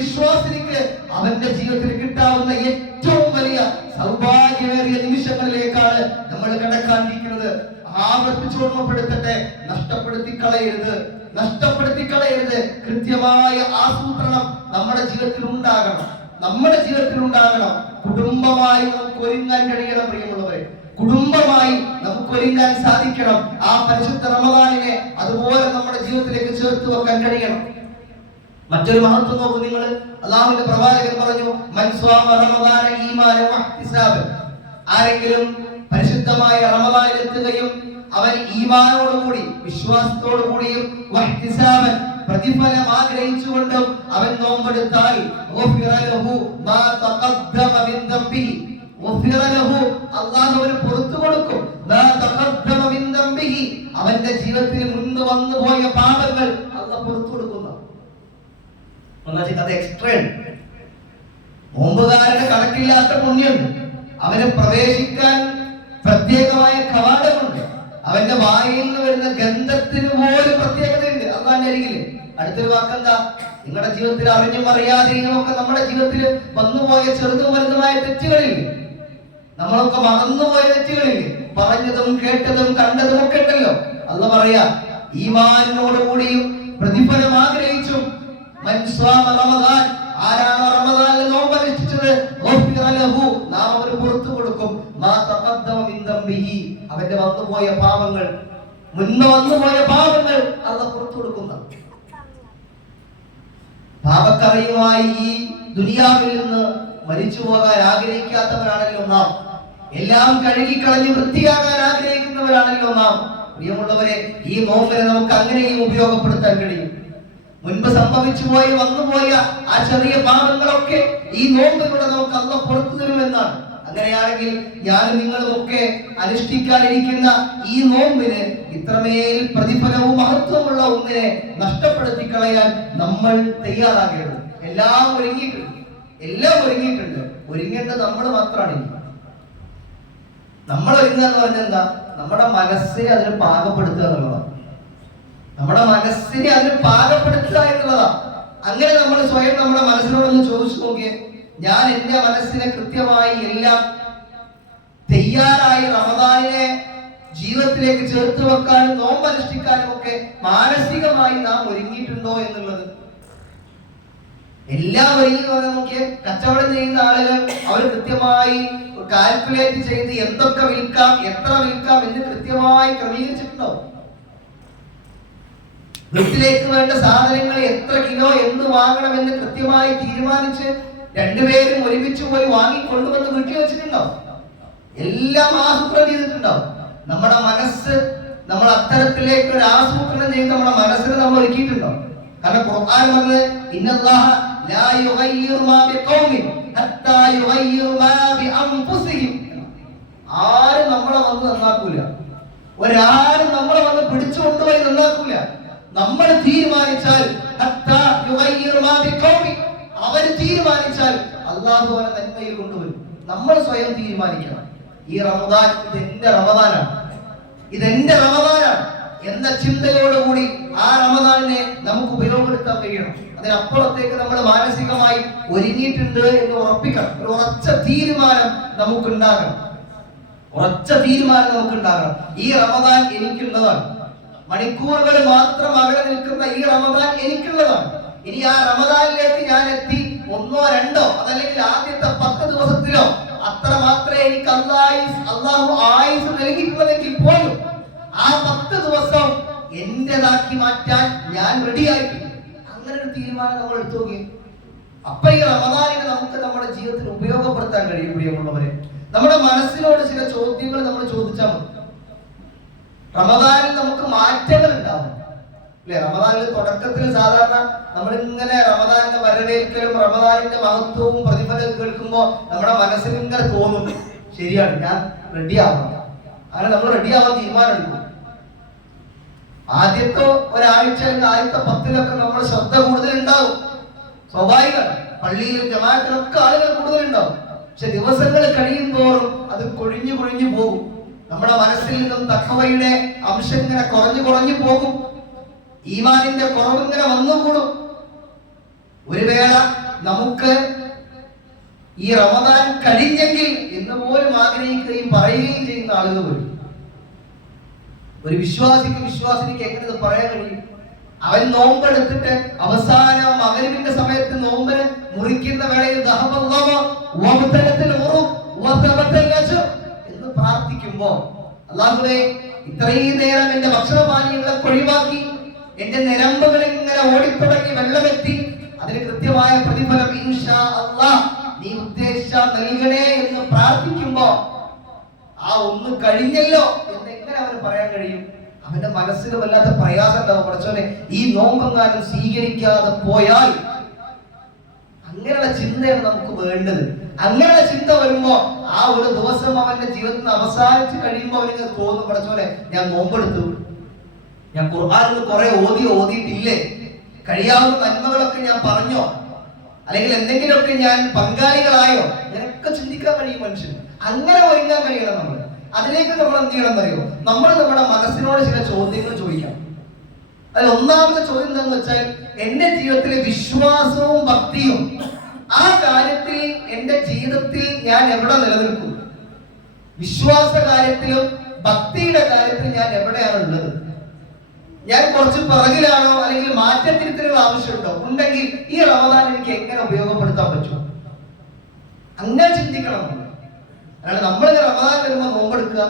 വിശ്വാസിനിക്ക് അവന്റെ ജീവിതത്തിൽ കിട്ടാവുന്ന ഏറ്റവും വലിയ സൗഭാഗ്യമേറിയ നിമിഷങ്ങളിലേക്കാണ് നമ്മൾ കടക്കാണ്ടിരിക്കുന്നത്. ആവർത്തിച്ച് ഓർമ്മപ്പെടുത്തട്ടെ, നഷ്ടപ്പെടുത്തി കളയരുത്. കൃത്യമായ ആസൂത്രണം നമ്മുടെ ജീവിതത്തിൽ ഉണ്ടാകണം. കുടുംബമായി നമുക്ക് ഒരുങ്ങാൻ കഴിയണം പ്രിയമുള്ളവരെ. കുടുംബമായി നമുക്ക് ഒരുങ്ങാൻ സാധിക്കണം. ആ പരിശുദ്ധ റമദാനിനെ അതുപോലെ നമ്മുടെ ജീവിതത്തിലേക്ക് ചേർത്ത് വെക്കാൻ കഴിയണം. മറ്റൊരു മഹത്വം നോക്കൂ നിങ്ങൾ. അല്ലാഹുവിന്റെ പ്രവാചകൻ പറഞ്ഞു, മൻ സ്വാമ റമദാന ഈമാനൻ വഹ്തിസാബൻ. ആരെങ്കിലും പരിശുദ്ധമായ റമദാനിൽ എത്തുകയും അവൻ ഈമാനോടുകൂടി വിശ്വാസത്തോടുകൂടിയും വഹ്തിസാബൻ പ്രതിഫലം ആഗ്രഹിച്ചുകൊണ്ടും അവൻ നോമ്പെടുത്താൽ അല്ലാഹു അവന് പുറത്തു കൊടുക്കും. അവന്റെ ജീവിതത്തിൽ മുൻപ് വന്നു പോയ പാപങ്ങൾ അല്ലാഹു പുറത്തു കൊടുക്കുന്നു. നോമ്പുകാരന് കണക്കില്ലാത്ത പുണ്യമുണ്ട്. അവന് പ്രവേശിക്കാൻ പ്രത്യേകമായ കവാടമുണ്ട്. അവന്റെ വായിൽ നിന്ന് വരുന്ന ഗന്ധത്തിന് പോലും പ്രത്യേകതയുണ്ട്. അള്ളാന്റെ അരികിൽ അടുത്തൊരു വാക്കെന്താ? നിങ്ങളുടെ ജീവിതത്തിൽ അറിഞ്ഞും അറിയാതെയും ഒക്കെ നമ്മുടെ ജീവിതത്തിൽ വന്നുപോയ ചെറുതും വലുതുമായ തെറ്റുകളില്ലേ? നമ്മളൊക്കെ മറന്നുപോയ തെറ്റുകളില്ലേ? പറഞ്ഞതും കേട്ടതും കണ്ടതും ഒക്കെ ഉണ്ടല്ലോ. അല്ല പറയാ, ഈമാനോടുകൂടിയും പ്രതിഫലം ആഗ്രഹിച്ചും ആരാണോ റമദാനിൽ നോമ്പനുഷ്ഠിച്ചത് നാം അവന് പുറത്തു കൊടുക്കും. അവന്റെ വന്നുപോയ പാപങ്ങൾ മുൻപ് വന്നുപോയ പാപങ്ങൾ അള്ളാഹു പുറത്തു കൊടുക്കുന്ന. പാപക്കറയുമായി ഈ ദുനിയാവിൽ നിന്ന് മരിച്ചു പോകാൻ ആഗ്രഹിക്കാത്തവരാണല്ലോ നാം. എല്ലാം കഴുകിക്കളഞ്ഞ് വൃത്തിയാകാൻ ആഗ്രഹിക്കുന്നവരാണല്ലോ നാം. പ്രിയമുള്ളവരെ, ഈ നോമ്പിനെ നമുക്ക് അങ്ങനെയും ഉപയോഗപ്പെടുത്താൻ കഴിയും. മുൻപ് സംഭവിച്ചു പോയ വന്നുപോയ ആ ചെറിയ പാപങ്ങളൊക്കെ ഈ നോമ്പിലൂടെ നമുക്ക് അള്ളാഹു പുറത്തു തരുമെന്നാണ്. അങ്ങനെയാണെങ്കിൽ ഞാനും നിങ്ങളും ഒക്കെ അനുഷ്ഠിക്കാനിരിക്കുന്ന ഈ നോമ്പിന് ഇത്രമേൽ പ്രതിഫലവും മഹത്വമുള്ള ഒന്നിനെ നഷ്ടപ്പെടുത്തി കളയാൻ നമ്മൾ തയ്യാറാകേണ്ടത്. എല്ലാം ഒരുങ്ങിയിട്ടുണ്ട്. ഒരുങ്ങേണ്ടത് നമ്മൾ മാത്രമാണ്. നമ്മൾ ഒരുങ്ങുക എന്ന് പറഞ്ഞാൽ എന്താ? നമ്മുടെ മനസ്സിനെ അതിന് പാകപ്പെടുത്തുക എന്നുള്ളതാണ്. നമ്മുടെ മനസ്സിനെ അതിന് പാകപ്പെടുത്തുക എന്നുള്ളതാണ്. അങ്ങനെ നമ്മൾ സ്വയം നമ്മുടെ മനസ്സിനോടൊന്ന് ചോദിച്ചു നോക്കിയേ, ഞാൻ എന്റെ മനസ്സിനെ കൃത്യമായി എല്ലാം തയ്യാറായി റമദാനിനെ ജീവിതത്തിലേക്ക് ചേർത്ത് വെക്കാനും നോമ്പനുഷ്ഠിക്കാനും ഒക്കെ മാനസികമായി നാം ഒരുങ്ങിയിട്ടുണ്ടോ എന്നുള്ളത്. എല്ലാം ഒരുങ്ങി പറഞ്ഞാൽ നോക്കിയേ, കച്ചവടം ചെയ്യുന്ന ആളുകൾ അവർ കൃത്യമായി കാൽക്കുലേറ്റ് ചെയ്ത് എന്തൊക്കെ വിൽക്കാം, എത്ര വിൽക്കാം എന്ന് കൃത്യമായി ക്രമീകരിച്ചിട്ടുണ്ടോ? വീട്ടിലേക്ക് വേണ്ട സാധനങ്ങൾ എത്ര കിലോ എന്ത് വാങ്ങണമെന്ന് കൃത്യമായി തീരുമാനിച്ച് രണ്ടുപേരും ഒരുമിച്ച് പോയി വാങ്ങിക്കൊണ്ടുവന്ന് വീട്ടിൽ വെച്ചിട്ടുണ്ടോ? എല്ലാം ആസൂത്രണം ചെയ്തിട്ടുണ്ടാവും. നമ്മുടെ മനസ്സ് നമ്മൾ അത്തരത്തിലേക്ക് ഒരു ആസൂത്രണം ചെയ്ത് നമ്മുടെ മനസ്സിനെ നമ്മൾ ഒരുക്കിയിട്ടുണ്ടോ? കാരണം ഖുർആൻ പറഞ്ഞത് ഇന്നല്ലാഹ ലാ യുഗയ്യിറു മാ ബിഖൗമിൻ ഹത്താ യുഗയ്യിറു മാ ബിഅൻഫുസിഹിം. ആരും നമ്മളെ വന്ന് നന്നാക്കൂല, ഒരാരും നമ്മളെ വന്ന് പിടിച്ചു കൊണ്ടുപോയി നന്നാക്കൂല. നമ്മൾ തീരുമാനിച്ചാൽ ഹത്താ യുഗയ്യിറു മാ ബിഖൗമിൻ, അവർ തീരുമാനിച്ചാൽ അല്ലാഹു അവരെ നന്മയിൽ കൊണ്ടുവരും. നമ്മൾ സ്വയം തീരുമാനിക്കണം. ഈ റമദാൻ ഇതെന്റെ റമദാനാണ്, ഇതെന്റെ റമദാനാണ് എന്ന ചിന്തയോടുകൂടി ആ റമദാനിനെ നമുക്ക് ഉപയോഗപ്പെടുത്താൻ കഴിയണം. അതിനപ്പുറത്തേക്ക് നമ്മൾ മാനസികമായി ഒരുങ്ങിയിട്ടുണ്ട് എന്ന് ഉറപ്പിക്കണം. ഒരു ഉറച്ച തീരുമാനം നമുക്കുണ്ടാകണം. ഈ റമദാൻ എനിക്കുള്ളതാണ്. മണിക്കൂറുകൾ മാത്രം അകലെ നിൽക്കുന്ന ഈ റമദാൻ എനിക്കുള്ളതാണ്. ഇനി ആ റമദാനിലേക്ക് ഞാൻ എത്തി ഒന്നോ രണ്ടോ അതല്ലെങ്കിൽ ആദ്യത്തെ 10 ദിവസത്തിലോ അത്ര മാത്രമേ എനിക്ക് അള്ളാഹു ആയുസ് നൽകിയിട്ടുള്ളതെങ്കിൽ പോലും ആ 10 ദിവസം എന്റേതാക്കി മാറ്റാൻ ഞാൻ റെഡിയായിട്ടുണ്ട്. അങ്ങനെ ഒരു തീരുമാനം നമ്മൾ എടുത്തു നോക്കി. അപ്പൊ ഈ റമദാനിനെ നമുക്ക് നമ്മുടെ ജീവിതത്തിൽ ഉപയോഗപ്പെടുത്താൻ കഴിയും. പ്രിയമുള്ളവരെ, നമ്മുടെ മനസ്സിനോട് ചില ചോദ്യങ്ങൾ നമ്മൾ ചോദിച്ചാൽ മതി. റമദാനിൽ നമുക്ക് മാറ്റങ്ങൾ ഉണ്ടാവും അല്ലെ? റമദാനിൽ തുടക്കത്തിൽ സാധാരണ നമ്മളിങ്ങനെ റമദാനിന്റെ വരവേൽക്കലും റമദാനിന്റെ മഹത്വവും പ്രതിഫലവും കേൾക്കുമ്പോൾ നമ്മുടെ മനസ്സിൽ ഇങ്ങനെ തോന്നും, ശരിയാണ്, ഞാൻ റെഡിയാവണം. അങ്ങനെ നമ്മൾ റെഡിയാവാൻ തീരുമാനം എടുക്കും. ആദ്യത്തെ ഒരാഴ്ച അല്ലെങ്കിൽ ആദ്യത്തെ 10 നമ്മൾ ശ്രദ്ധ കൂടുതൽ ഉണ്ടാവും, സ്വാഭാവികമാണ്. പള്ളിയിലും ജമാഅത്തിലൊക്കെ ആളുകൾ കൂടുതലുണ്ടാവും. പക്ഷെ ദിവസങ്ങൾ കഴിയും തോറും അത് കൊഴിഞ്ഞു പോകും. നമ്മുടെ മനസ്സിൽ നിന്നും തഖ്വയുടെ അംശം ഇങ്ങനെ കുറഞ്ഞു പോകും. ഈമാനിന്റെ കുറവ് ഇങ്ങനെ വന്നുകൂടും. ഒരു വേള നമുക്ക് ഈ റമദാൻ കഴിഞ്ഞെങ്കിൽ എന്ന് പോലും ആഗ്രഹിക്കുകയും പറയുകയും ചെയ്യുന്ന ആളുകൾ വരും. ഒരു വിശ്വാസിനിക്ക് എങ്ങനെ പറയാൻ കഴിയും? അവൻ നോമ്പെടുത്തിട്ട് അവസാനം മഗ്‌രിബിന്റെ സമയത്ത് നോമ്പിന് മുറിക്കുന്ന വേളയിൽ എന്ന് പ്രാർത്ഥിക്കുമ്പോ, അല്ലാഹുവേ, ഇത്രയും നേരം എന്റെ ഭക്ഷണപാനീയങ്ങളൊക്കെ ഒഴിവാക്കി എന്റെ നിരമ്പുകൾ ഇങ്ങനെ ഓടിത്തുടങ്ങി വെള്ളമെത്തി, അതിന് കൃത്യമായ പ്രതിഫലം ഇൻഷാ അല്ലാഹ് നീ ഉദ്ദേശിച്ച നൽകണേ എന്ന് പ്രാർത്ഥിക്കുമ്പോ ആ ഒന്ന് കഴിഞ്ഞല്ലോ എന്ന് എങ്ങനെ അവന് പറയാൻ കഴിയും? അവന്റെ മനസ്സിന് വല്ലാത്ത പ്രയാസം ഉണ്ടാവും. പഠിച്ചോനെ, ഈ നോമ്പെങ്ങാനും സ്വീകരിക്കാതെ പോയാൽ, അങ്ങനെയുള്ള ചിന്തയാണ് നമുക്ക് വേണ്ടത്. അങ്ങനെയുള്ള ചിന്ത വരുമ്പോ ആ ഒരു ദിവസം അവന്റെ ജീവിതത്തിൽ അവസാനിച്ച് കഴിയുമ്പോൾ അവനിങ്ങനെ തോന്നും, പഠിച്ചോനെ, ഞാൻ നോമ്പെടുത്തു, ഞാൻ ഖുർആനിൽ കുറെ ഓതിയിട്ടില്ലേ, കഴിയാവുന്ന നന്മകളൊക്കെ ഞാൻ പറഞ്ഞോ, അല്ലെങ്കിൽ എന്തെങ്കിലുമൊക്കെ ഞാൻ പങ്കാളികളായോ, ഇങ്ങനെയൊക്കെ ചിന്തിക്കാൻ കഴിയും മനുഷ്യന്. അങ്ങനെ ഒരുങ്ങാൻ കഴിയണം നമ്മൾ. അതിലേക്ക് നമ്മൾ എന്ത് ചെയ്യണം എന്നറിയോ? നമ്മൾ നമ്മുടെ മനസ്സിനോട് ചില ചോദ്യങ്ങൾ ചോദിക്കാം. അതിൽ ഒന്നാമത്തെ ചോദ്യം എന്താണെന്ന് വെച്ചാൽ, എന്റെ ജീവിതത്തിലെ വിശ്വാസവും ഭക്തിയും ആ കാര്യത്തിൽ എന്റെ ജീവിതത്തിൽ ഞാൻ എവിടെ നിലനിൽക്കും? വിശ്വാസ കാര്യത്തിലും ഭക്തിയുടെ കാര്യത്തിലും ഞാൻ എവിടെയാണ് ഉള്ളത്? ഞാൻ കുറച്ച് പിറകിലാണോ, അല്ലെങ്കിൽ മാറ്റത്തിരുത്തലുകൾ ആവശ്യമുണ്ടോ? ഉണ്ടെങ്കിൽ ഈ റമദാൻ എനിക്ക് എങ്ങനെ ഉപയോഗപ്പെടുത്താൻ പറ്റും? അങ്ങനെ ചിന്തിക്കണം. അല്ലാതെ നമ്മൾ റമദാൻ വരുമ്പോൾ നോമ്പെടുക്കുക,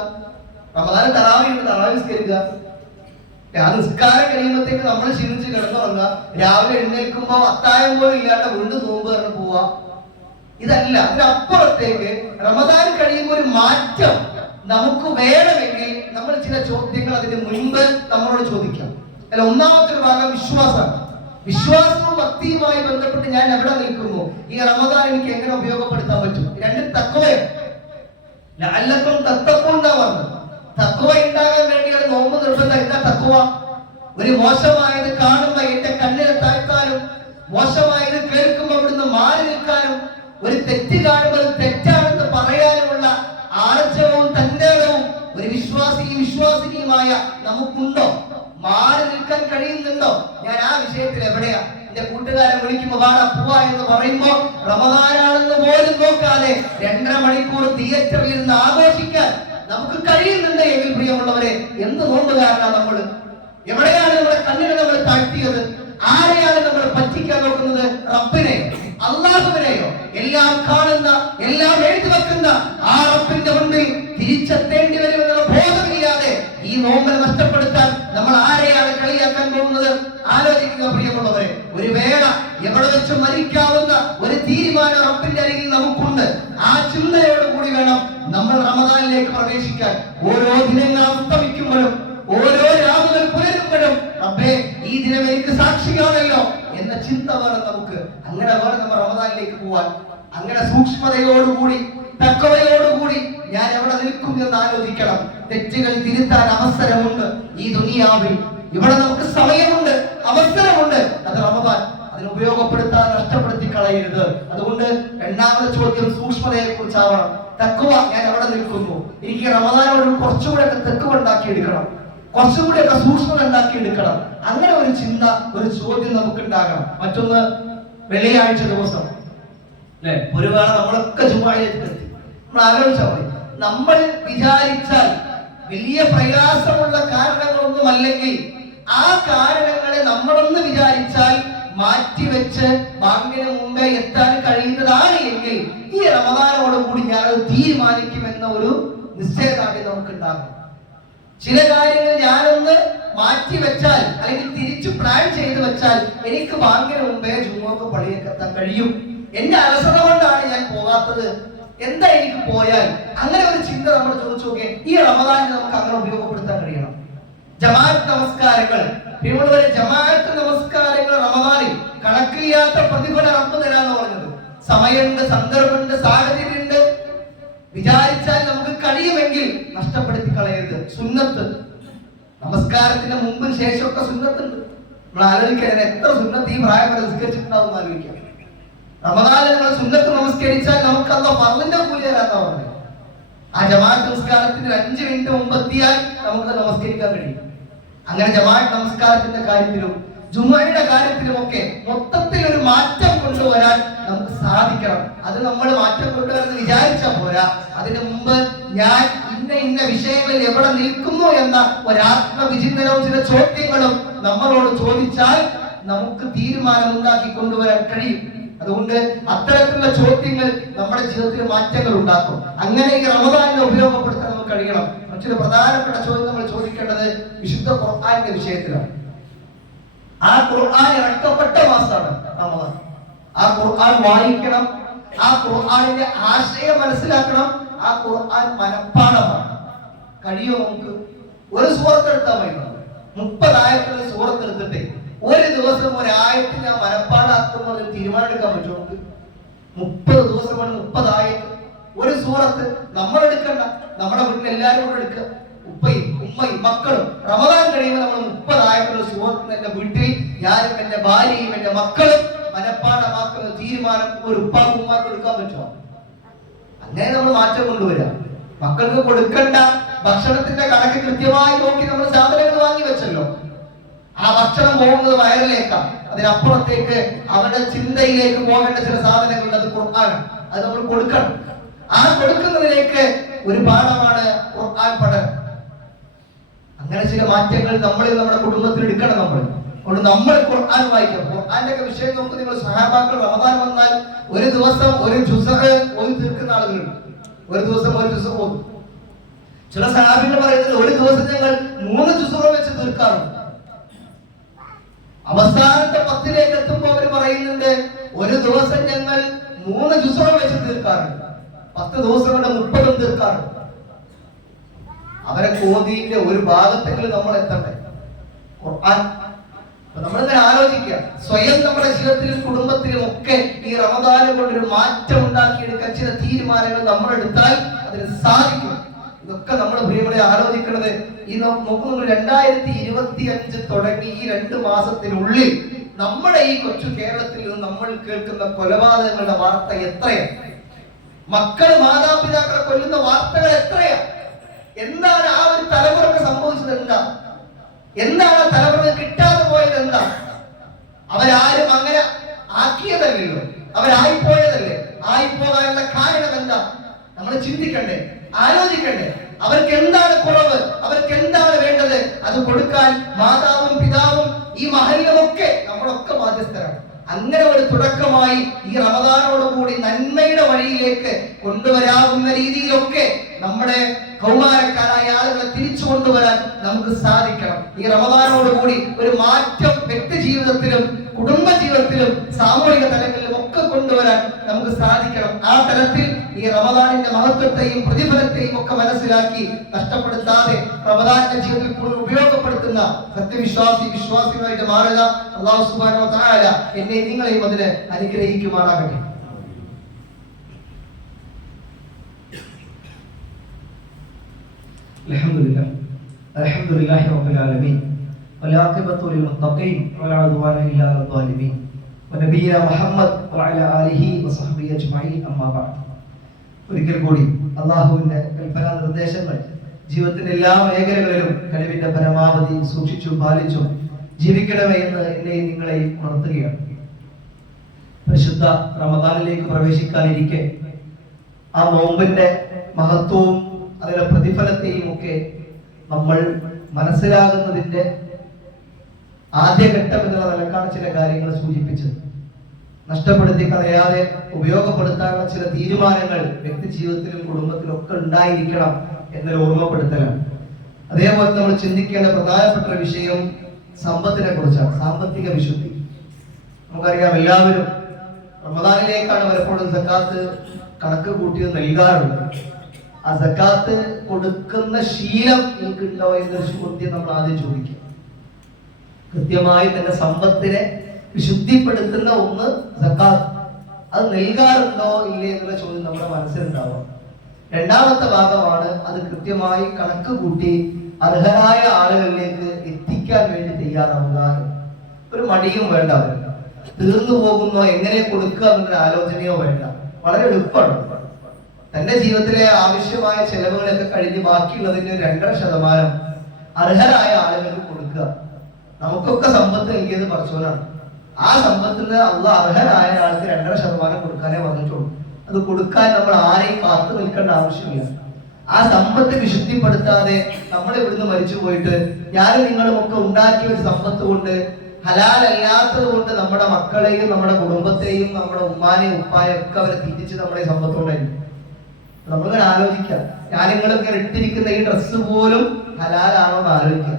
റമദാൻ തറാവി നിസ്കരിക്കുക, ആ നിസ്കാരം കഴിയുമ്പോഴത്തേക്ക് നമ്മൾ ക്ഷീണിച്ച് കിടന്നുറങ്ങുക, രാവിലെ എഴുന്നേൽക്കുമ്പോ അത്തായം പോലും ഇല്ലാണ്ട് വീണ്ടും നോമ്പ് പറഞ്ഞ് പോവാ. ഇതല്ല. അതിനപ്പുറത്തേക്ക് റമദാൻ കഴിയുമ്പോൾ ഒരു മാറ്റം നമുക്ക് വേണമെങ്കിൽ നമ്മൾ ചില ചോദ്യങ്ങൾ അതിന് മുൻപ് നമ്മളോട് ചോദിക്കാം. അല്ല, ഒന്നാമത്തെ ഒരു ഭാഗം വിശ്വാസമാണ്. വിശ്വാസവും ഭക്തിയുമായി ബന്ധപ്പെട്ട് ഞാൻ എവിടെ നിൽക്കുന്നു, ഈ റമദാൻ എനിക്ക് എങ്ങനെ ഉപയോഗപ്പെടുത്താൻ പറ്റും. രണ്ട് തഖ്വയാണ്. ലഅല്ലക്കും തത്തഖൂൻ എന്നാ പറഞ്ഞത്. തഖ്വ ഉണ്ടാകാൻ വേണ്ടിയാണ് നോമ്പ് നിർബന്ധം. എന്താ തഖ്വ? ഒരു മോശമായത് കാണുമ്പോ എന്റെ കണ്ണിനെ താഴ്ത്താനും, മോശമായത് കേൾക്കുമ്പോൾ അവിടുന്ന് മാറി നിൽക്കാനും, ഒരു തെറ്റ് കാണുമ്പോൾ തെറ്റാണെന്ന് പറയാനുമുള്ള ആർജവവും തന്റേടവും ഒരു വിശ്വാസിനിയുമായ നമുക്കുണ്ടോ? മാറി നിൽക്കാൻ കഴിയുന്നുണ്ടോ? ഞാൻ ആ വിഷയത്തിൽ എവിടെയാ? എന്റെ കൂട്ടുകാരെ വിളിക്കുമ്പോ വാടാ പോവാ എന്ന് പറയുമ്പോ റമദാനാണെന്ന് പോലും നോക്കാതെ 2.5 മണിക്കൂർ തിയേറ്ററിൽ ഇരുന്ന് ആഘോഷിക്കാൻ നമുക്ക് കഴിയുന്നുണ്ട് എങ്കിൽ പ്രിയമുള്ളവരെ, എന്ത് നോമ്പുകാരനാണ് നമ്മൾ? എവിടെയാണ് നമ്മുടെ കണ്ണിനെ നമ്മൾ താഴ്ത്തിയത്? ആരെയാണ് നമ്മൾ പറ്റിക്കാൻ നോക്കുന്നത്? റബ്ബിനെ, അല്ലാഹുവിനെയോ? എല്ലാം കാണുന്ന, എല്ലാം എഴുതി വെക്കുന്ന ആ റബ്ബിന്റെ മുൻപിൽ തിരിച്ചെത്തേണ്ടി വരുമെന്നുള്ള ബോധമില്ലാതെ ഈ നോമ്പിനെ നഷ്ടപ്പെടുത്താൻ നമ്മൾ ആരെയാണ് കളിയാക്കാൻ പോകുന്നത്? ആലോചിക്കുക പ്രിയമുള്ളവരെ. ഒരു വേള എവിടെ വെച്ച് മരിക്കാവുന്ന ഒരു തീരുമാനം റബ്ബിന്റെ അരികിൽ നമുക്കുണ്ട്. ആ ചിന്തയോട് കൂടി വേണം നമ്മൾ റമദാനിലേക്ക് പ്രവേശിക്കാൻ. ഓരോ ദിനങ്ങൾ അസ്തമിക്കുമ്പോഴും, ഓരോ രാവുകൾ പുലരുമ്പോഴും റബ്ബേ ഈ ദിനം എനിക്ക് സാക്ഷിയാണല്ലോ എന്ന ചിന്ത വേണം നമുക്ക്. അങ്ങനെ വേണം നമ്മൾ റമദാനിലേക്ക് പോവാൻ. അങ്ങനെ സൂക്ഷ്മതയോടുകൂടി, തഖ്വയോടുകൂടി ഞാൻ എവിടെ നിൽക്കും എന്ന് ആലോചിക്കണം. തെറ്റുകൾ തിരുത്താൻ അവസരമുണ്ട് ഈ ദുനിയാവിൽ. ഇവിടെ നമുക്ക് സമയമുണ്ട്, അവസരമുണ്ട്. അത് റമദാൻ. അതിന് ഉപയോഗപ്പെടുത്താൻ, നഷ്ടപ്പെടുത്തി കളയരുത്. അതുകൊണ്ട് രണ്ടാമത്തെ ചോദ്യം സൂക്ഷ്മതയെ കുറിച്ചാവണം. തഖ്വ, ഞാൻ എവിടെ നിൽക്കുന്നു? എനിക്ക് റമദാനോട് കുറച്ചുകൂടെ ഒക്കെ തഖ്വ ഉണ്ടാക്കിയെടുക്കണം, കുറച്ചുകൂടിയൊക്കെ സൂക്ഷ്മത ഉണ്ടാക്കിയെടുക്കണം. അങ്ങനെ ഒരു ചിന്ത, ഒരു ചോദ്യം നമുക്ക് ഉണ്ടാകണം. മറ്റൊന്ന്, വെള്ളിയാഴ്ച ദിവസം അല്ലെ, ഒരു വേള നമ്മളൊക്കെ ജുമുഅയിലേക്ക് എത്തി. നമ്മൾ ആലോചിച്ചാൽ മതി. നമ്മൾ വിചാരിച്ചാൽ വലിയ പ്രയാസമുള്ള കാരണങ്ങളൊന്നും അല്ലെങ്കിൽ ആ കാരണങ്ങളെ നമ്മളൊന്ന് വിചാരിച്ചാൽ മാറ്റിവെച്ച് ബാങ്കിന് മുമ്പേ എത്താൻ കഴിയുന്നതാണ് എങ്കിൽ ഈ റമദാനോടുകൂടി ഞാനത് തീരുമാനിക്കുമെന്ന ഒരു നിശ്ചയദാർഢ്യം നമുക്ക് ഉണ്ടാകും. ചില കാര്യങ്ങൾ ഞാനൊന്ന് മാറ്റി വെച്ചാൽ അല്ലെങ്കിൽ തിരിച്ചു പ്ലാൻ ചെയ്ത് വെച്ചാൽ എനിക്ക് ബാങ്കിന് മുമ്പേ ജുമുഅക്ക് പള്ളിയിലേക്ക് എത്താൻ കഴിയും. എന്റെ അലസത കൊണ്ടാണ് ഞാൻ പോകാത്തത്, എന്താ എനിക്ക് പോയാൽ? അങ്ങനെ ഒരു ചിന്ത നമ്മൾ ചോദിച്ചു നോക്കിയേ. ഈ റമദാനിൽ നമുക്ക് അങ്ങനെ ഉപയോഗപ്പെടുത്താൻ കഴിയണം. ജമാഅത്ത് നമസ്കാരങ്ങൾ, പ്രിയമുള്ളവരെ, ജമാഅത്ത് നമസ്കാരങ്ങൾ റമദാനിൽ കണക്കില്ലാത്ത പ്രതിഫലം റബ്ബ് തരാന്ന് പറഞ്ഞത്. സമയമുണ്ട്, സന്ദർഭമുണ്ട്, സാഹചര്യമുണ്ട്. വിചാരിച്ചാൽ നമുക്ക് കഴിയുമെങ്കിൽ നഷ്ടപ്പെടുത്തി കളയരുത്. സുന്നത്ത് നമസ്കാരത്തിന്റെ മുമ്പും ശേഷമൊക്കെ സുന്നത്തുണ്ട്. നമ്മൾ ആലോചിക്കാൻ എത്ര സുന്നത്ത് ഈ പ്രായം വരെ നിസ്കരിച്ചിട്ടുണ്ടാവും ആലോചിക്കാം. റമദാനിൽ നമ്മൾ സുന്നത്ത് നമസ്കരിച്ചാൽ നമുക്ക് അല്ലാഹ് ഫർളിന്റെ കൂലി തരാന്നാ പറഞ്ഞത്. ആ ജമാഅത്ത് നമസ്കാരത്തിന് 5 മിനിറ്റ് മുമ്പ് എത്തിയാൽ നമുക്ക് നമസ്കരിക്കാൻ കഴിയും. അങ്ങനെ ജമാഅത്ത് നമസ്കാരത്തിന്റെ കാര്യത്തിലും ജുമുഅയുടെ കാര്യത്തിലുമൊക്കെ മൊത്തത്തിൽ ഒരു മാറ്റം കൊണ്ടുവരാൻ നമുക്ക് സാധിക്കണം. അത് നമ്മൾ മാറ്റം കൊണ്ടുവരുന്ന വിചാരിച്ചാൽ പോരാ. അതിനു മുമ്പ് ഞാൻ ഇന്ന വിഷയങ്ങളിൽ എവിടെ നിൽക്കുന്നു എന്ന ഒരാത്മവിചിന്തനവും ചില ചോദ്യങ്ങളും നമ്മളോട് ചോദിച്ചാൽ നമുക്ക് തീരുമാനം ഉണ്ടാക്കി കൊണ്ടുവരാൻ കഴിയും. അതുകൊണ്ട് അത്തരത്തിലുള്ള ചോദ്യങ്ങൾ നമ്മുടെ ജീവിതത്തിൽ മാറ്റങ്ങൾ ഉണ്ടാക്കും. അങ്ങനെ ഈ റമദാനിനെ ഉപയോഗപ്പെടുത്താൻ നമുക്ക് കഴിയണം. മറ്റൊരു പ്രധാനപ്പെട്ട ചോദ്യം നമ്മൾ ചോദിക്കേണ്ടത് വിശുദ്ധ ഖുർആന്റെ വിഷയത്തിലാണ്. ആ ഖുർആൻ ഇറക്കപ്പെട്ട മാസമാണ് റമദാൻ. ആ ഖുർആൻ വായിക്കണം, ആ ഖുർആനിന്റെ ആശയം മനസ്സിലാക്കണം, ആ ഖുർആൻ മനഃപ്പാഠമാണ്. കഴിയോ നമുക്ക്? ഒരു സൂറത്ത് എടുത്താൽ മതി. 30 ആയത്തുള്ള സൂറത്ത് എടുത്തിട്ട് ഒരു ദിവസം ഒരു ആയത്ത് ഞാൻ മനഃപ്പാഠാക്കുന്ന ഒരു തീരുമാനം എടുക്കാൻ പറ്റുമോ നമുക്ക്? 30 ദിവസം കൊണ്ട് 30 ആയത്ത് ഒരു സൂറത്ത് നമ്മൾ എടുക്കണ്ട, നമ്മുടെ വീട്ടിൽ എല്ലാവരും കൂടെ എടുക്കുക. ഉപ്പയും ഉമ്മയും മക്കളും റമദാൻ കഴിയുമ്പോൾ നമ്മൾ 30 ആയത്തുള്ള സൂറത്ത് എന്റെ വീട്ടിൽ ഞാനും എന്റെ ഭാര്യയും എന്റെ മക്കളും മനഃപ്പാഠമാക്കുന്ന തീരുമാനം ഒരു ഉപ്പാക്കും ഉമ്മാക്കും എടുക്കാൻ പറ്റുമോ? അങ്ങനെ നമ്മൾ മാറ്റം കൊണ്ടുവരാം. മക്കൾക്ക് കൊടുക്കേണ്ട ഭക്ഷണത്തിന്റെ കണക്ക് കൃത്യമായി നോക്കി നമ്മൾ സാധനങ്ങൾ വാങ്ങി വെച്ചല്ലോ. ആ ഭക്ഷണം പോകുന്നത് വയറിലേക്കാണ്. അതിനപ്പുറത്തേക്ക് അവരുടെ ചിന്തയിലേക്ക് പോകേണ്ട ചില സാധനങ്ങളുണ്ട്. അത് ഖുർആനാണ്. അത് നമ്മൾ കൊടുക്കണം. ആ കൊടുക്കുന്നതിലേക്ക് ഒരു പാഠമാണ് ഖുർആൻ പഠനം. അങ്ങനെ ചില മാറ്റങ്ങൾ നമ്മളിൽ നമ്മുടെ കുടുംബത്തിൽ എടുക്കണം. നമ്മൾ ഖുർആൻ വായിക്കണം. ഖുർആന്റെ ഒക്കെ വിഷയം നോക്ക് നിങ്ങൾ. സഹാബാക്കൾ റമദാൻ വന്നാൽ ഒരു ദിവസം ഒരു ജുസ്അ് ഓതി തീർക്കുന്ന ആളുകളുണ്ട്. ഒരു ദിവസം ഒരു ജുസ്അ് ഓതും. ചില സഹാബികൾ പറയുന്നത് ഒരു ദിവസം ഞങ്ങൾ 3 ജുസ്അ് വെച്ച് തീർക്കാറുണ്ട്. അവസാനത്തെ 10ലേക്ക് എത്തുമ്പോൾ അവർ പറയുന്നുണ്ട്, ഒരു ദിവസം ഞങ്ങൾ 3 ജുസുകൾ വെച്ച് തീർക്കാറുണ്ട്, 10 ദിവസം കൊണ്ട് 30 തീർക്കാറുണ്ട്. അവരെ കോതിന്റെ ഒരു ഭാഗത്തെങ്കിലും നമ്മൾ എത്തണ്ടേ? ഖുർആൻ നമ്മളിങ്ങനെ ആലോചിക്കുക, സ്വയം നമ്മുടെ ജീവിതത്തിലും കുടുംബത്തിലും ഒക്കെ ഈ റമദാൻ കൊണ്ടൊരു മാറ്റം ഉണ്ടാക്കിയെടുക്കാൻ ചില തീരുമാനങ്ങൾ നമ്മൾ എടുത്താൽ അതിന് സാധിക്കും. ഇതൊക്കെ നമ്മൾ പ്രിയപ്പെട്ട ആലോചിക്കുന്നത്. ഈ നോക്കുന്നത് 2025 തുടങ്ങി ഈ 2 മാസത്തിനുള്ളിൽ നമ്മുടെ ഈ കൊച്ചു കേരളത്തിൽ നിന്ന് നമ്മൾ കേൾക്കുന്ന കൊലപാതകങ്ങളുടെ വാർത്ത എത്രയാണ്? മക്കൾ മാതാപിതാക്കളെ കൊല്ലുന്ന വാർത്തകൾ എത്രയാണ്? എന്താണ് ആ ഒരു തലമുറക്ക് സംഭവിച്ചത്? എന്താണ് ആ തലമുറ കിട്ടാതെ പോയത്? അവരാരും അങ്ങനെ ആക്കിയതല്ലല്ലോ, അവരായിപ്പോയതല്ലേ. ആയിപ്പോകാനുള്ള കാരണം എന്താ? നമ്മൾ ചിന്തിക്കണ്ടേ, ആലോചിക്കണ്ടേ. അവർക്ക് എന്താണ് കുറവ്, അവർക്ക് എന്താണ് വേണ്ടത്? അത് കൊടുക്കാൻ മാതാവും പിതാവും ഈ മഹല്ലുമൊക്കെ നമ്മളൊക്കെ ബാധ്യസ്ഥരാണ്. അങ്ങനെ ഒരു തുടക്കമായി ഈ റമദാനോടുകൂടി നന്മയുടെ വഴിയിലേക്ക് കൊണ്ടുവരാവുന്ന രീതിയിലൊക്കെ നമ്മുടെ കൗമാരക്കാരായ ആളുകളെ തിരിച്ചു കൊണ്ടുവരാൻ നമുക്ക് സാധിക്കണം. ഈ റമദാനോടുകൂടി ഒരു മാറ്റം വ്യക്തി ജീവിതത്തിലും കുടുംബ ജീവിതത്തിലും സാമൂഹിക തലങ്ങളിലും ഒക്കെ കൊണ്ടുവരാൻ നമുക്ക് സാധിക്കണം. ആ തലത്തിൽ ഈ റമദാനിന്റെ മഹത്വത്തെയും പ്രതിഫലത്തെയും ഒക്കെ മനസ്സിലാക്കി നഷ്ടപ്പെടുത്താതെ റമദാനിന്റെ ജീവിതത്തിൽ കൂടുതൽ ഉപയോഗപ്പെടുത്തുന്ന വിശ്വാസികളായിട്ട് മാറുക. അല്ലാഹു സുബ്ഹാനഹു വ തആല എന്നെ നിങ്ങളെയും അതിന് അനുഗ്രഹിക്കുമാറാകട്ടെ. അൽഹംദുലില്ലാഹി റബ്ബിൽ ആലമീൻ വൽആഖിബത്തു ലിൽമുത്തഖീൻ വലാ ഉദ്വാന ഇല്ലാ അലൽ ളാലിമീൻ വനബിയ്യിനാ മുഹമ്മദ് വഅലാ ആലിഹി വസഹ്ബിഹി അജ്മഈൻ. അമ്മാ ബഅദ്. ഒരിക്കൽ കൂടി അല്ലാഹുവിന്റെ കൽപ്പനാ നിർദ്ദേശങ്ങൾ ജീവിതത്തിന്റെ എല്ലാ മേഖലകളിലും കഴിവിന്റെ പരമാവധി സൂക്ഷിച്ചും പാലിച്ചും ജീവിക്കണമേ എന്ന് എന്നെയും നിങ്ങളെയും ഉണർത്തുകയാണ്. പരിശുദ്ധ റമദാനിലേക്ക് പ്രവേശിക്കാനിരിക്കെ ആ നോമ്പിന്റെ മഹത്വവും അതിന്റെ പ്രതിഫലത്തെയും ഒക്കെ നമ്മൾ മനസ്സിലാകുന്നതിന്റെ ആദ്യഘട്ടം എന്നുള്ള നിലക്കാണ് ചില കാര്യങ്ങൾ സൂചിപ്പിച്ചത്. നഷ്ടപ്പെടുത്തി കളയാതെ ഉപയോഗപ്പെടുത്താനുള്ള ചില തീരുമാനങ്ങൾ വ്യക്തി ജീവിതത്തിലും കുടുംബത്തിലും ഒക്കെ ഉണ്ടായിരിക്കണം എന്നൊരു ഓർമ്മപ്പെടുത്തലാണ്. അതേപോലെ നമ്മൾ ചിന്തിക്കേണ്ട പ്രധാനപ്പെട്ട വിഷയം സമ്പത്തിനെ കുറിച്ചാണ്, സാമ്പത്തിക വിശുദ്ധി. നമുക്കറിയാം, എല്ലാവരും റമദാനിലേക്കാണ് പലപ്പോഴും സക്കാത്ത് കണക്ക് കൂട്ടിയത് നൽകാറുണ്ട്. ആ സക്കാത്ത് കൊടുക്കുന്ന ശീലം നിങ്ങൾക്കുണ്ടോ എന്നൊരു ചോദ്യം നമ്മൾ ആദ്യം ചോദിക്കും. കൃത്യമായി തന്നെ സമ്പത്തിനെ വിശുദ്ധിപ്പെടുത്തുന്ന ഒന്ന് സക്കാത്ത്, അത് നൽകാറുണ്ടോ ഇല്ലേ എന്നുള്ള ചോദ്യം നമ്മുടെ മനസ്സിലുണ്ടാവുക. രണ്ടാമത്തെ ഭാഗമാണ് അത് കൃത്യമായി കണക്ക് കൂട്ടി അർഹരായ ആളുകളിലേക്ക് എത്തിക്കാൻ വേണ്ടി തയ്യാറാവുക. ഒരു മടിയും വേണ്ട, തീർന്നു പോകുന്നോ എങ്ങനെ കൊടുക്കുക എന്നൊരു ആലോചനയോ വേണ്ട. വളരെ എളുപ്പമാണ്. തന്റെ ജീവിതത്തിലെ ആവശ്യമായ ചെലവുകളൊക്കെ കഴിഞ്ഞ് ബാക്കിയുള്ളതിന്റെ 2.5% അർഹരായ ആളുകൾക്ക് കൊടുക്കുക. നമുക്കൊക്കെ സമ്പത്ത് നൽകിയത് പടച്ചോനാണ്. ആ സമ്പത്തിന് അള്ളാഹ് അർഹരായ ആൾക്ക് 2.5% കൊടുക്കാനേ പറഞ്ഞിട്ടുള്ളൂ. അത് കൊടുക്കാൻ നമ്മൾ ആരെയും കാത്തു നിൽക്കേണ്ട ആവശ്യമില്ല. ആ സമ്പത്ത് വിശുദ്ധിപ്പെടുത്താതെ നമ്മൾ ഇവിടുന്ന് മരിച്ചു പോയിട്ട് ഞാനും നിങ്ങളും ഒക്കെ ഉണ്ടാക്കിയ ഒരു സമ്പത്ത് കൊണ്ട് ഹലാലല്ലാത്തത് കൊണ്ട് നമ്മുടെ മക്കളെയും നമ്മുടെ കുടുംബത്തെയും നമ്മുടെ ഉമ്മാനെയും ഉപ്പാനെയും ഒക്കെ അവരെ തിരിച്ച് നമ്മുടെ സമ്പത്തോടായിരിക്കും. നമ്മളിങ്ങനെ ആലോചിക്കാം, ഞാൻ നിങ്ങളൊക്കെ ഇട്ടിരിക്കുന്ന ഈ ഡ്രസ്സ് പോലും ഹലാലാണോ എന്ന് ആലോചിക്കാം.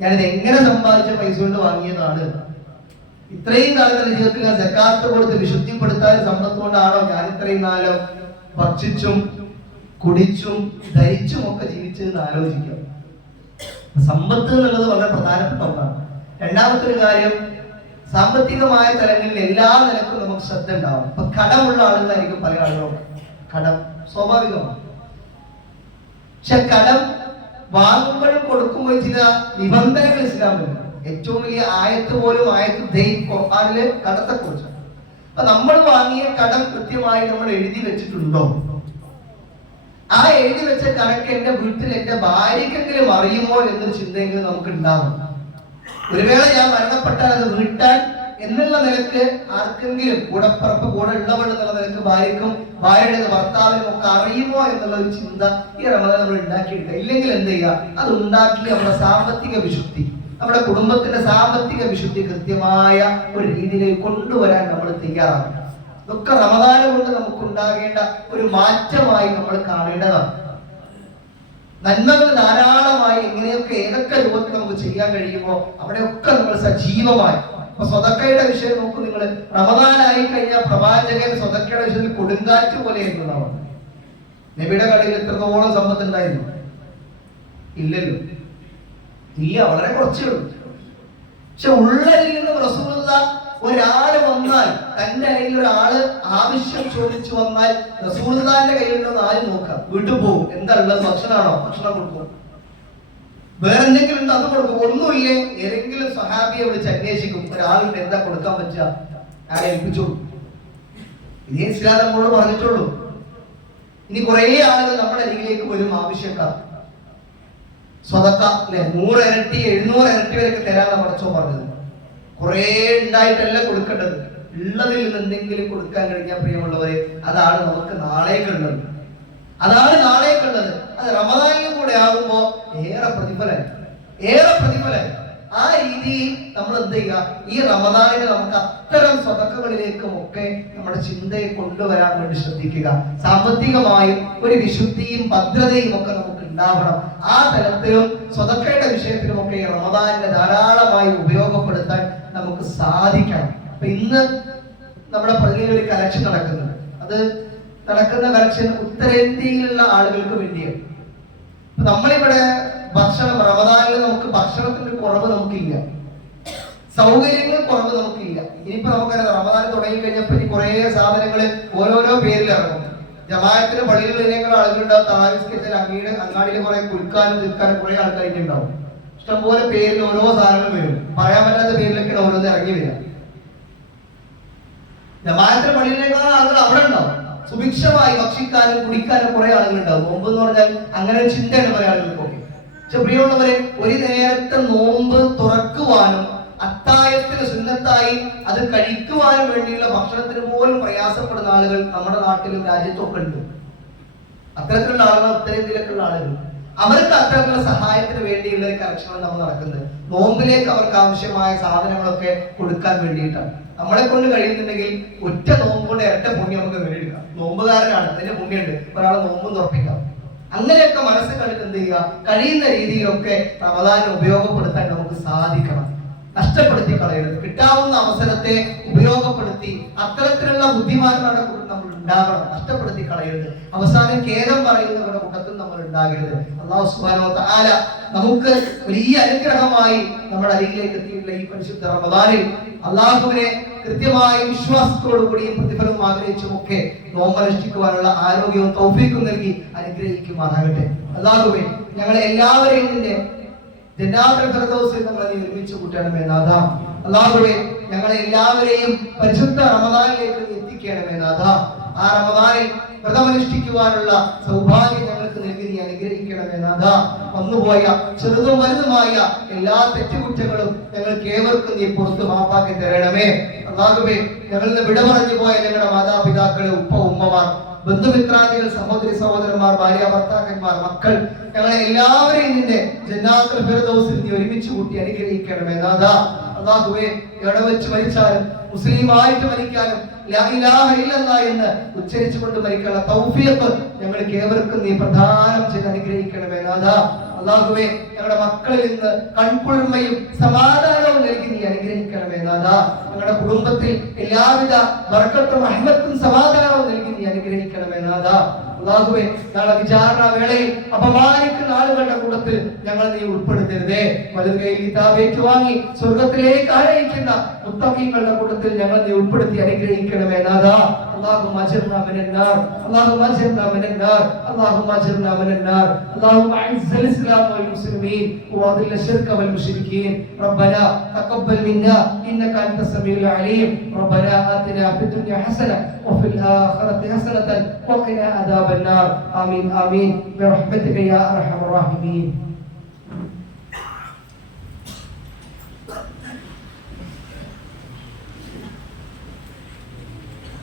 ഞാനിത് എങ്ങനെ സമ്പാദിച്ച പൈസ കൊണ്ട് വാങ്ങിയതാണ്? ഇത്രയും കാലത്തിന്റെ ജീവിതത്തിൽ ഞാൻ സക്കാത്ത് കൊടുത്ത് വിശുദ്ധിപ്പെടുത്താൻ സമ്പത്ത് കൊണ്ടാണോ ഞാൻ ഇത്രയും കാലം ഭക്ഷിച്ചും കുടിച്ചും ധരിച്ചും ഒക്കെ ജീവിച്ചതെന്ന് ആലോചിക്കാം. സമ്പത്ത് എന്നുള്ളത് വളരെ പ്രധാനപ്പെട്ട ഒന്നാണ്. രണ്ടാമത്തെ ഒരു കാര്യം, സാമ്പത്തികമായ തലങ്ങളിൽ എല്ലാ നിലക്കും നമുക്ക് ശ്രദ്ധ ഉണ്ടാവും. ഇപ്പൊ കടമുള്ള ആളുകളായിരിക്കും പല ആളുകളും. കടം സ്വാഭാവികമാണ്. പക്ഷെ കടം വാങ്ങുമ്പോഴും കൊടുക്കുമ്പോഴും ചില നിബന്ധനകൾ ഇസ്ലാമിലുണ്ട്. ഏറ്റവും വലിയ ആയത്ത് പോലും ഖുർആനിലെ കടത്തെ കുറിച്ചാണ്. അപ്പൊ നമ്മൾ വാങ്ങിയ കടം കൃത്യമായി നമ്മൾ എഴുതി വെച്ചിട്ടുണ്ടോ? ആ എഴുതി വെച്ച കണക്ക് എന്റെ വീട്ടിൽ എന്റെ ഭാര്യക്കെങ്കിലും അറിയുമോ എന്നൊരു ചിന്തയെങ്കിലും നമുക്ക് ഉണ്ടാവും. ഒരു വേള ഞാൻ മരണപ്പെട്ടാൽ അത് വീട്ടാൻ എന്നുള്ള നിലക്ക് ആർക്കെങ്കിലും കൂടപ്പറപ്പ് കൂടെ ഉള്ളവൾ എന്നുള്ള നിലക്ക് ഭാര്യക്കും ഭാര്യയുടെ ഭർത്താവിനും ഒക്കെ അറിയുമോ എന്നുള്ള ഒരു ചിന്ത ഈ റമദാൻ നമ്മൾ ഉണ്ടാക്കിയിട്ടില്ല. ഇല്ലെങ്കിൽ എന്ത് ചെയ്യുക, അത് ഉണ്ടാക്കി നമ്മുടെ സാമ്പത്തിക വിശുദ്ധി, നമ്മുടെ കുടുംബത്തിന്റെ സാമ്പത്തിക വിശുദ്ധി കൃത്യമായ ഒരു രീതിയിലേക്ക് കൊണ്ടുവരാൻ നമ്മൾ തയ്യാറാണ്. ഇതൊക്കെ റമദാൻ കൊണ്ട് നമുക്ക് ഉണ്ടാകേണ്ട ഒരു മാറ്റമായി നമ്മൾ കാണേണ്ടതാണ്. നന്മകൾ ധാരാളമായി എങ്ങനെയൊക്കെ ഏതൊക്കെ രൂപത്തിൽ നമുക്ക് ചെയ്യാൻ കഴിയുമോ അവിടെയൊക്കെ നമ്മൾ സജീവമായി. അപ്പൊ സ്വതക്കയുടെ വിഷയം നോക്കൂ നിങ്ങൾ. റമദാനായി കഴിഞ്ഞാൽ പ്രവാചകൻ സ്വതക്കയുടെ വിഷയത്തിൽ കൊടുങ്കാറ്റ് പോലെയായിരുന്നു. നബിയുടെ കടയിൽ എത്രത്തോളം സമ്പത്ത് ഉണ്ടായിരുന്നു? ഇല്ലല്ലോ, ഇല്ല, വളരെ കുറച്ചേ ഉള്ളൂ. പക്ഷെ ഉള്ളതിൽ നിന്ന് റസൂലുള്ള ഒരാള് വന്നാൽ, തന്റെ കയ്യിൽ ഒരാള് ആവശ്യം ചോദിച്ചു വന്നാൽ റസൂലുള്ളാഹിന്റെ കയ്യിലുണ്ടെന്ന് ആരും നോക്കാം. വീട്ടിൽ പോകും, എന്താ ഉള്ളത്? ഭക്ഷണമാണോ? ഭക്ഷണം കൊടുക്കും. വേറെ എന്തെങ്കിലും ഉണ്ടോ? അത് കൊടുക്കും. ഒന്നുമില്ലേ, ഏതെങ്കിലും സഹാബിയെ വിളിച്ച് അന്വേഷിക്കും, ഒരാളുണ്ട്, എന്താ കൊടുക്കാൻ പറ്റുക, ഞാൻ ഏൽപ്പിച്ചു. ഇതേ ഇസ്ലാം നമ്മളോട് പറഞ്ഞിട്ടുള്ളൂ. ഇനി കുറെ ആളുകൾ നമ്മുടെ അരികിലേക്ക് വരും, ആവശ്യക്കാർ. സ്വതക്ക അല്ലെ, 100 ഇരട്ടി 700 ഇരട്ടി വരെയൊക്കെ തരാനാണ് പടച്ചോൻ പറഞ്ഞത്. കുറെ ഉണ്ടായിട്ടല്ല കൊടുക്കേണ്ടത്, ഉള്ളതിൽ നിന്ന് എന്തെങ്കിലും കൊടുക്കാൻ കഴിഞ്ഞാൽ പ്രിയമുള്ളവരെ, അതാണ് നമുക്ക് നാളേക്കുള്ളത്. അതാണ് നാളേക്കുള്ളത്. അത് റമദാനിലും കൂടെ ആകുമ്പോ ഏറെ പ്രതിഫലം. ആ രീതിയിൽ നമ്മൾ എന്ത് ചെയ്യുക, ഈ റമദാനിന് നമുക്ക് അത്തരം സ്വതക്കകളിലേക്കും ഒക്കെ നമ്മുടെ ചിന്തയെ കൊണ്ടുവരാൻ വേണ്ടി ശ്രദ്ധിക്കുക. സാമ്പത്തികമായും ഒരു വിശുദ്ധിയും ഭദ്രതയും ഒക്കെ നമുക്ക് ഉണ്ടാവണം. ആ തലത്തിലും സ്വതക്കയുടെ വിഷയത്തിലുമൊക്കെ റമദാനിനെ ധാരാളമായി ഉപയോഗപ്പെടുത്താൻ നമുക്ക് സാധിക്കണം. അപ്പൊ ഇന്ന് നമ്മുടെ പള്ളിയിൽ ഒരു കലക്ഷൻ നടക്കുന്നുണ്ട്. അത് നടക്കുന്ന കലക്ഷൻ ഉത്തരേന്ത്യയിലുള്ള ആളുകൾക്ക് വേണ്ടിയാണ്. നമ്മളിവിടെ ഭക്ഷണം, റമദാനിൽ നമുക്ക് ഭക്ഷണത്തിന്റെ കുറവ് നമുക്കില്ല, സൗകര്യങ്ങൾ കുറവ് നമുക്കില്ല. ഇനിയിപ്പോ നമുക്കറിയാം, റമദാൻ തുടങ്ങി കഴിഞ്ഞപ്പോ ഇനി കുറെ സാധനങ്ങൾ ഓരോരോ പേരിൽ ഇറങ്ങും. ജമാഅത്തിന് പള്ളികളിലേക്കുള്ള ആളുകളുണ്ടാവും, താമസിക്കത്തിൽ അങ്ങാടിയിൽ കുറെ കുൽക്കാനും തീർക്കാനും കുറെ ആൾക്കാരൊക്കെ ഉണ്ടാവും. ഇഷ്ടംപോലെ പേരിൽ ഓരോ സാധനങ്ങൾ വരും. പറയാൻ പറ്റാത്ത പേരിലൊക്കെയാണ് ഓരോന്ന് ഇറങ്ങി വരിക. ജമാഅത്തിന് പള്ളിയിലേക്കുള്ള ആളുകൾ അവിടെ ഉണ്ടാവും. സുഭിക്ഷമായി ഭക്ഷിക്കാനും കുടിക്കാനും കുറെ ആളുകൾ ഉണ്ടാവും. നോമ്പ് എന്ന് പറഞ്ഞാൽ അങ്ങനെ ഒരു ചിന്തയാണ് പല ആളുകൾക്കൊക്കെ. പക്ഷെ പ്രിയമുള്ളവരെ, ഒരു നേരത്തെ നോമ്പ് തുറക്കുവാനും അത്തായത്തിന് സുന്നത്തായി അത് കഴിക്കുവാനും വേണ്ടിയുള്ള ഭക്ഷണത്തിന് പോലും പ്രയാസപ്പെടുന്ന ആളുകൾ നമ്മുടെ നാട്ടിലും രാജ്യത്തൊക്കെ ഉണ്ട്. അത്തരത്തിലുള്ള ആളുകൾ, ഉത്തരേന്ത്യയിലേക്കുള്ള ആളുകൾ, അവർക്ക് അത്തരത്തിലുള്ള സഹായത്തിന് വേണ്ടിയുള്ള ഒരു കലക്ഷനാണ് നമ്മൾ നടക്കുന്നത്. നോമ്പിലേക്ക് അവർക്ക് ആവശ്യമായ സാധനങ്ങളൊക്കെ കൊടുക്കാൻ വേണ്ടിയിട്ടാണ്. നമ്മളെ കൊണ്ട് കഴിയുന്നുണ്ടെങ്കിൽ ഒറ്റ നോമ്പ് കൊണ്ട് ഇരട്ട പുണ്യം നമുക്ക് നേടിയെടുക്കാം. നോമ്പുകാരനാണ്, അതിന്റെ പുണ്യമുണ്ട്, ഒരാളെ നോമ്പും തുറപ്പിക്കാം. അങ്ങനെയൊക്കെ മനസ്സ് കണ്ടിട്ട് എന്ത് ചെയ്യുക, കഴിയുന്ന രീതിയിലൊക്കെ റമദാനിനെ ഉപയോഗപ്പെടുത്താൻ നമുക്ക് സാധിക്കണം. നഷ്ടപ്പെടുത്തി കളയരുത്. കിട്ടാവുന്ന അവസരത്തെ ഉപയോഗപ്പെടുത്തി അത്തരത്തിലുള്ള ബുദ്ധിമാന്മാരുടെ കൂട്ടത്തിൽ നമ്മൾ ഉണ്ടാകണം. നഷ്ടപ്പെടുത്തി കളയരുത്. അവസാനം ഖേദം പറയുന്നവരുടെ കൂട്ടത്തിൽ നമ്മൾ ഉണ്ടാകരുത്. അല്ലാഹു സുബ്ഹാനഹു വ തആല നമുക്ക് വലിയ അനുഗ്രഹമായി നമ്മുടെ അരികിലേക്ക് എത്തിയിട്ടുള്ള ഈ പരിശുദ്ധ റമദാനിൽ അല്ലാഹുവിനെ കൃത്യമായ വിശ്വാസത്തോടുകൂടിയും പ്രതിഫലവും ആഗ്രഹിച്ചുമൊക്കെ നോമ്പനുഷ്ഠിക്കുവാനുള്ള ആരോഗ്യവും തൗഫീഖും നൽകി അനുഗ്രഹിക്കുമാറാകട്ടെ. അല്ലാഹുവേ, ഞങ്ങളെ എല്ലാവരെയും നിന്റെ ജന്നാത്തുൽ ഫിർദൗസിൽ നമ്മളെ ഒരുമിച്ച് കൂട്ടണമേ നാഥ. അല്ലാഹുവേ, ഞങ്ങളെ എല്ലാവരെയും പരിശുദ്ധ റമദാനിലേക്ക് എത്തിക്കണമേ നാഥ. ആ റമദാനിൽ വ്രതമനുഷ്ഠിക്കുവാനുള്ള സൗഭാഗ്യം ഞങ്ങൾക്ക് നൽകി നീ അനുഗ്രഹിക്കണമേ നാഥ. വന്നുപോയ ചെറുതും വലുതുമായ എല്ലാ തെറ്റുകുറ്റങ്ങളും ഞങ്ങൾക്ക് ഏവർക്കും നീ പുറത്ത് മാപ്പാക്കി തരണമേ. അല്ലാഹുവേ, ഞങ്ങളിൽ വിട പറഞ്ഞു പോയ ഞങ്ങളുടെ മാതാപിതാക്കളെ, ഉമ്മമാർ, ബന്ധുമിത്രാദികൾ, സഹോദരി സഹോദരന്മാർ, ഭാര്യ ഭർത്താക്കന്മാർ, മക്കൾ, ഞങ്ങളെ എല്ലാവരെയും നിന്റെ ജന്നാത്തുൽ ഫിർദൗസിൽ നീ ഒരുമിച്ച് കൂട്ടി അനുഗ്രഹിക്കണമേ നാഥ. അല്ലാഹുവേ, എവിടെ വെച്ച് മരിച്ചാലും മുസ്ലിമായിട്ട് മരിക്കാനും ലാ ഇലാഹ ഇല്ലല്ലാഹ് എന്ന് ഉച്ചരിച്ചുകൊണ്ട് മരിക്കാനുള്ള തൗഫീഖ് ഞങ്ങൾക്ക് ഏവർക്കും നീ പ്രദാനം ചെയ്ത് അനുഗ്രഹിക്കണമേ നാഥ. അല്ലാഹുവേ, ഞങ്ങളുടെ മക്കളിൽ നിന്ന് കൺകുളിർമയും സമാധാനവും നൽകി നീ അനുഗ്രഹിക്കണമേ നാഥ. ഞങ്ങളുടെ കുടുംബത്തിൽ എല്ലാവിധ ബർക്കത്തും റഹ്മത്തും സമാധാനവും നൽകി നീ അനുഗ്രഹിക്കണമേ നാഥ. അല്ലാഹുവേ, നാളെ വിചാരണ വേളയിൽ അപമാനിക്കുന്ന ആളുകളുടെ കൂട്ടത്തിൽ ഞങ്ങളെ നീ ഉൾപ്പെടുത്തരുതേ. വലതു കൈയിൽ കിതാബ് വാങ്ങി സ്വർഗ്ഗത്തിലേക്ക് ആനയിക്കുന്ന മുത്തഖീങ്ങളുടെ കൂട്ടത്തിൽ ഞങ്ങളെ നീ ഉൾപ്പെടുത്തി അനുഗ്രഹിക്കണമേ നാഥ. اللهم اجرنا من النار، اللهم اجرنا من النار، اللهم اجرنا من النار. اللهم اعز الاسلام والمسلمين واذل الشرك والمشركين. ربنا تقبل منا انك انت السميع العليم. ربنا آتنا في الدنيا حسنه وفي الاخره حسنه وقنا عذاب النار. امين امين برحمتك يا ارحم الراحمين.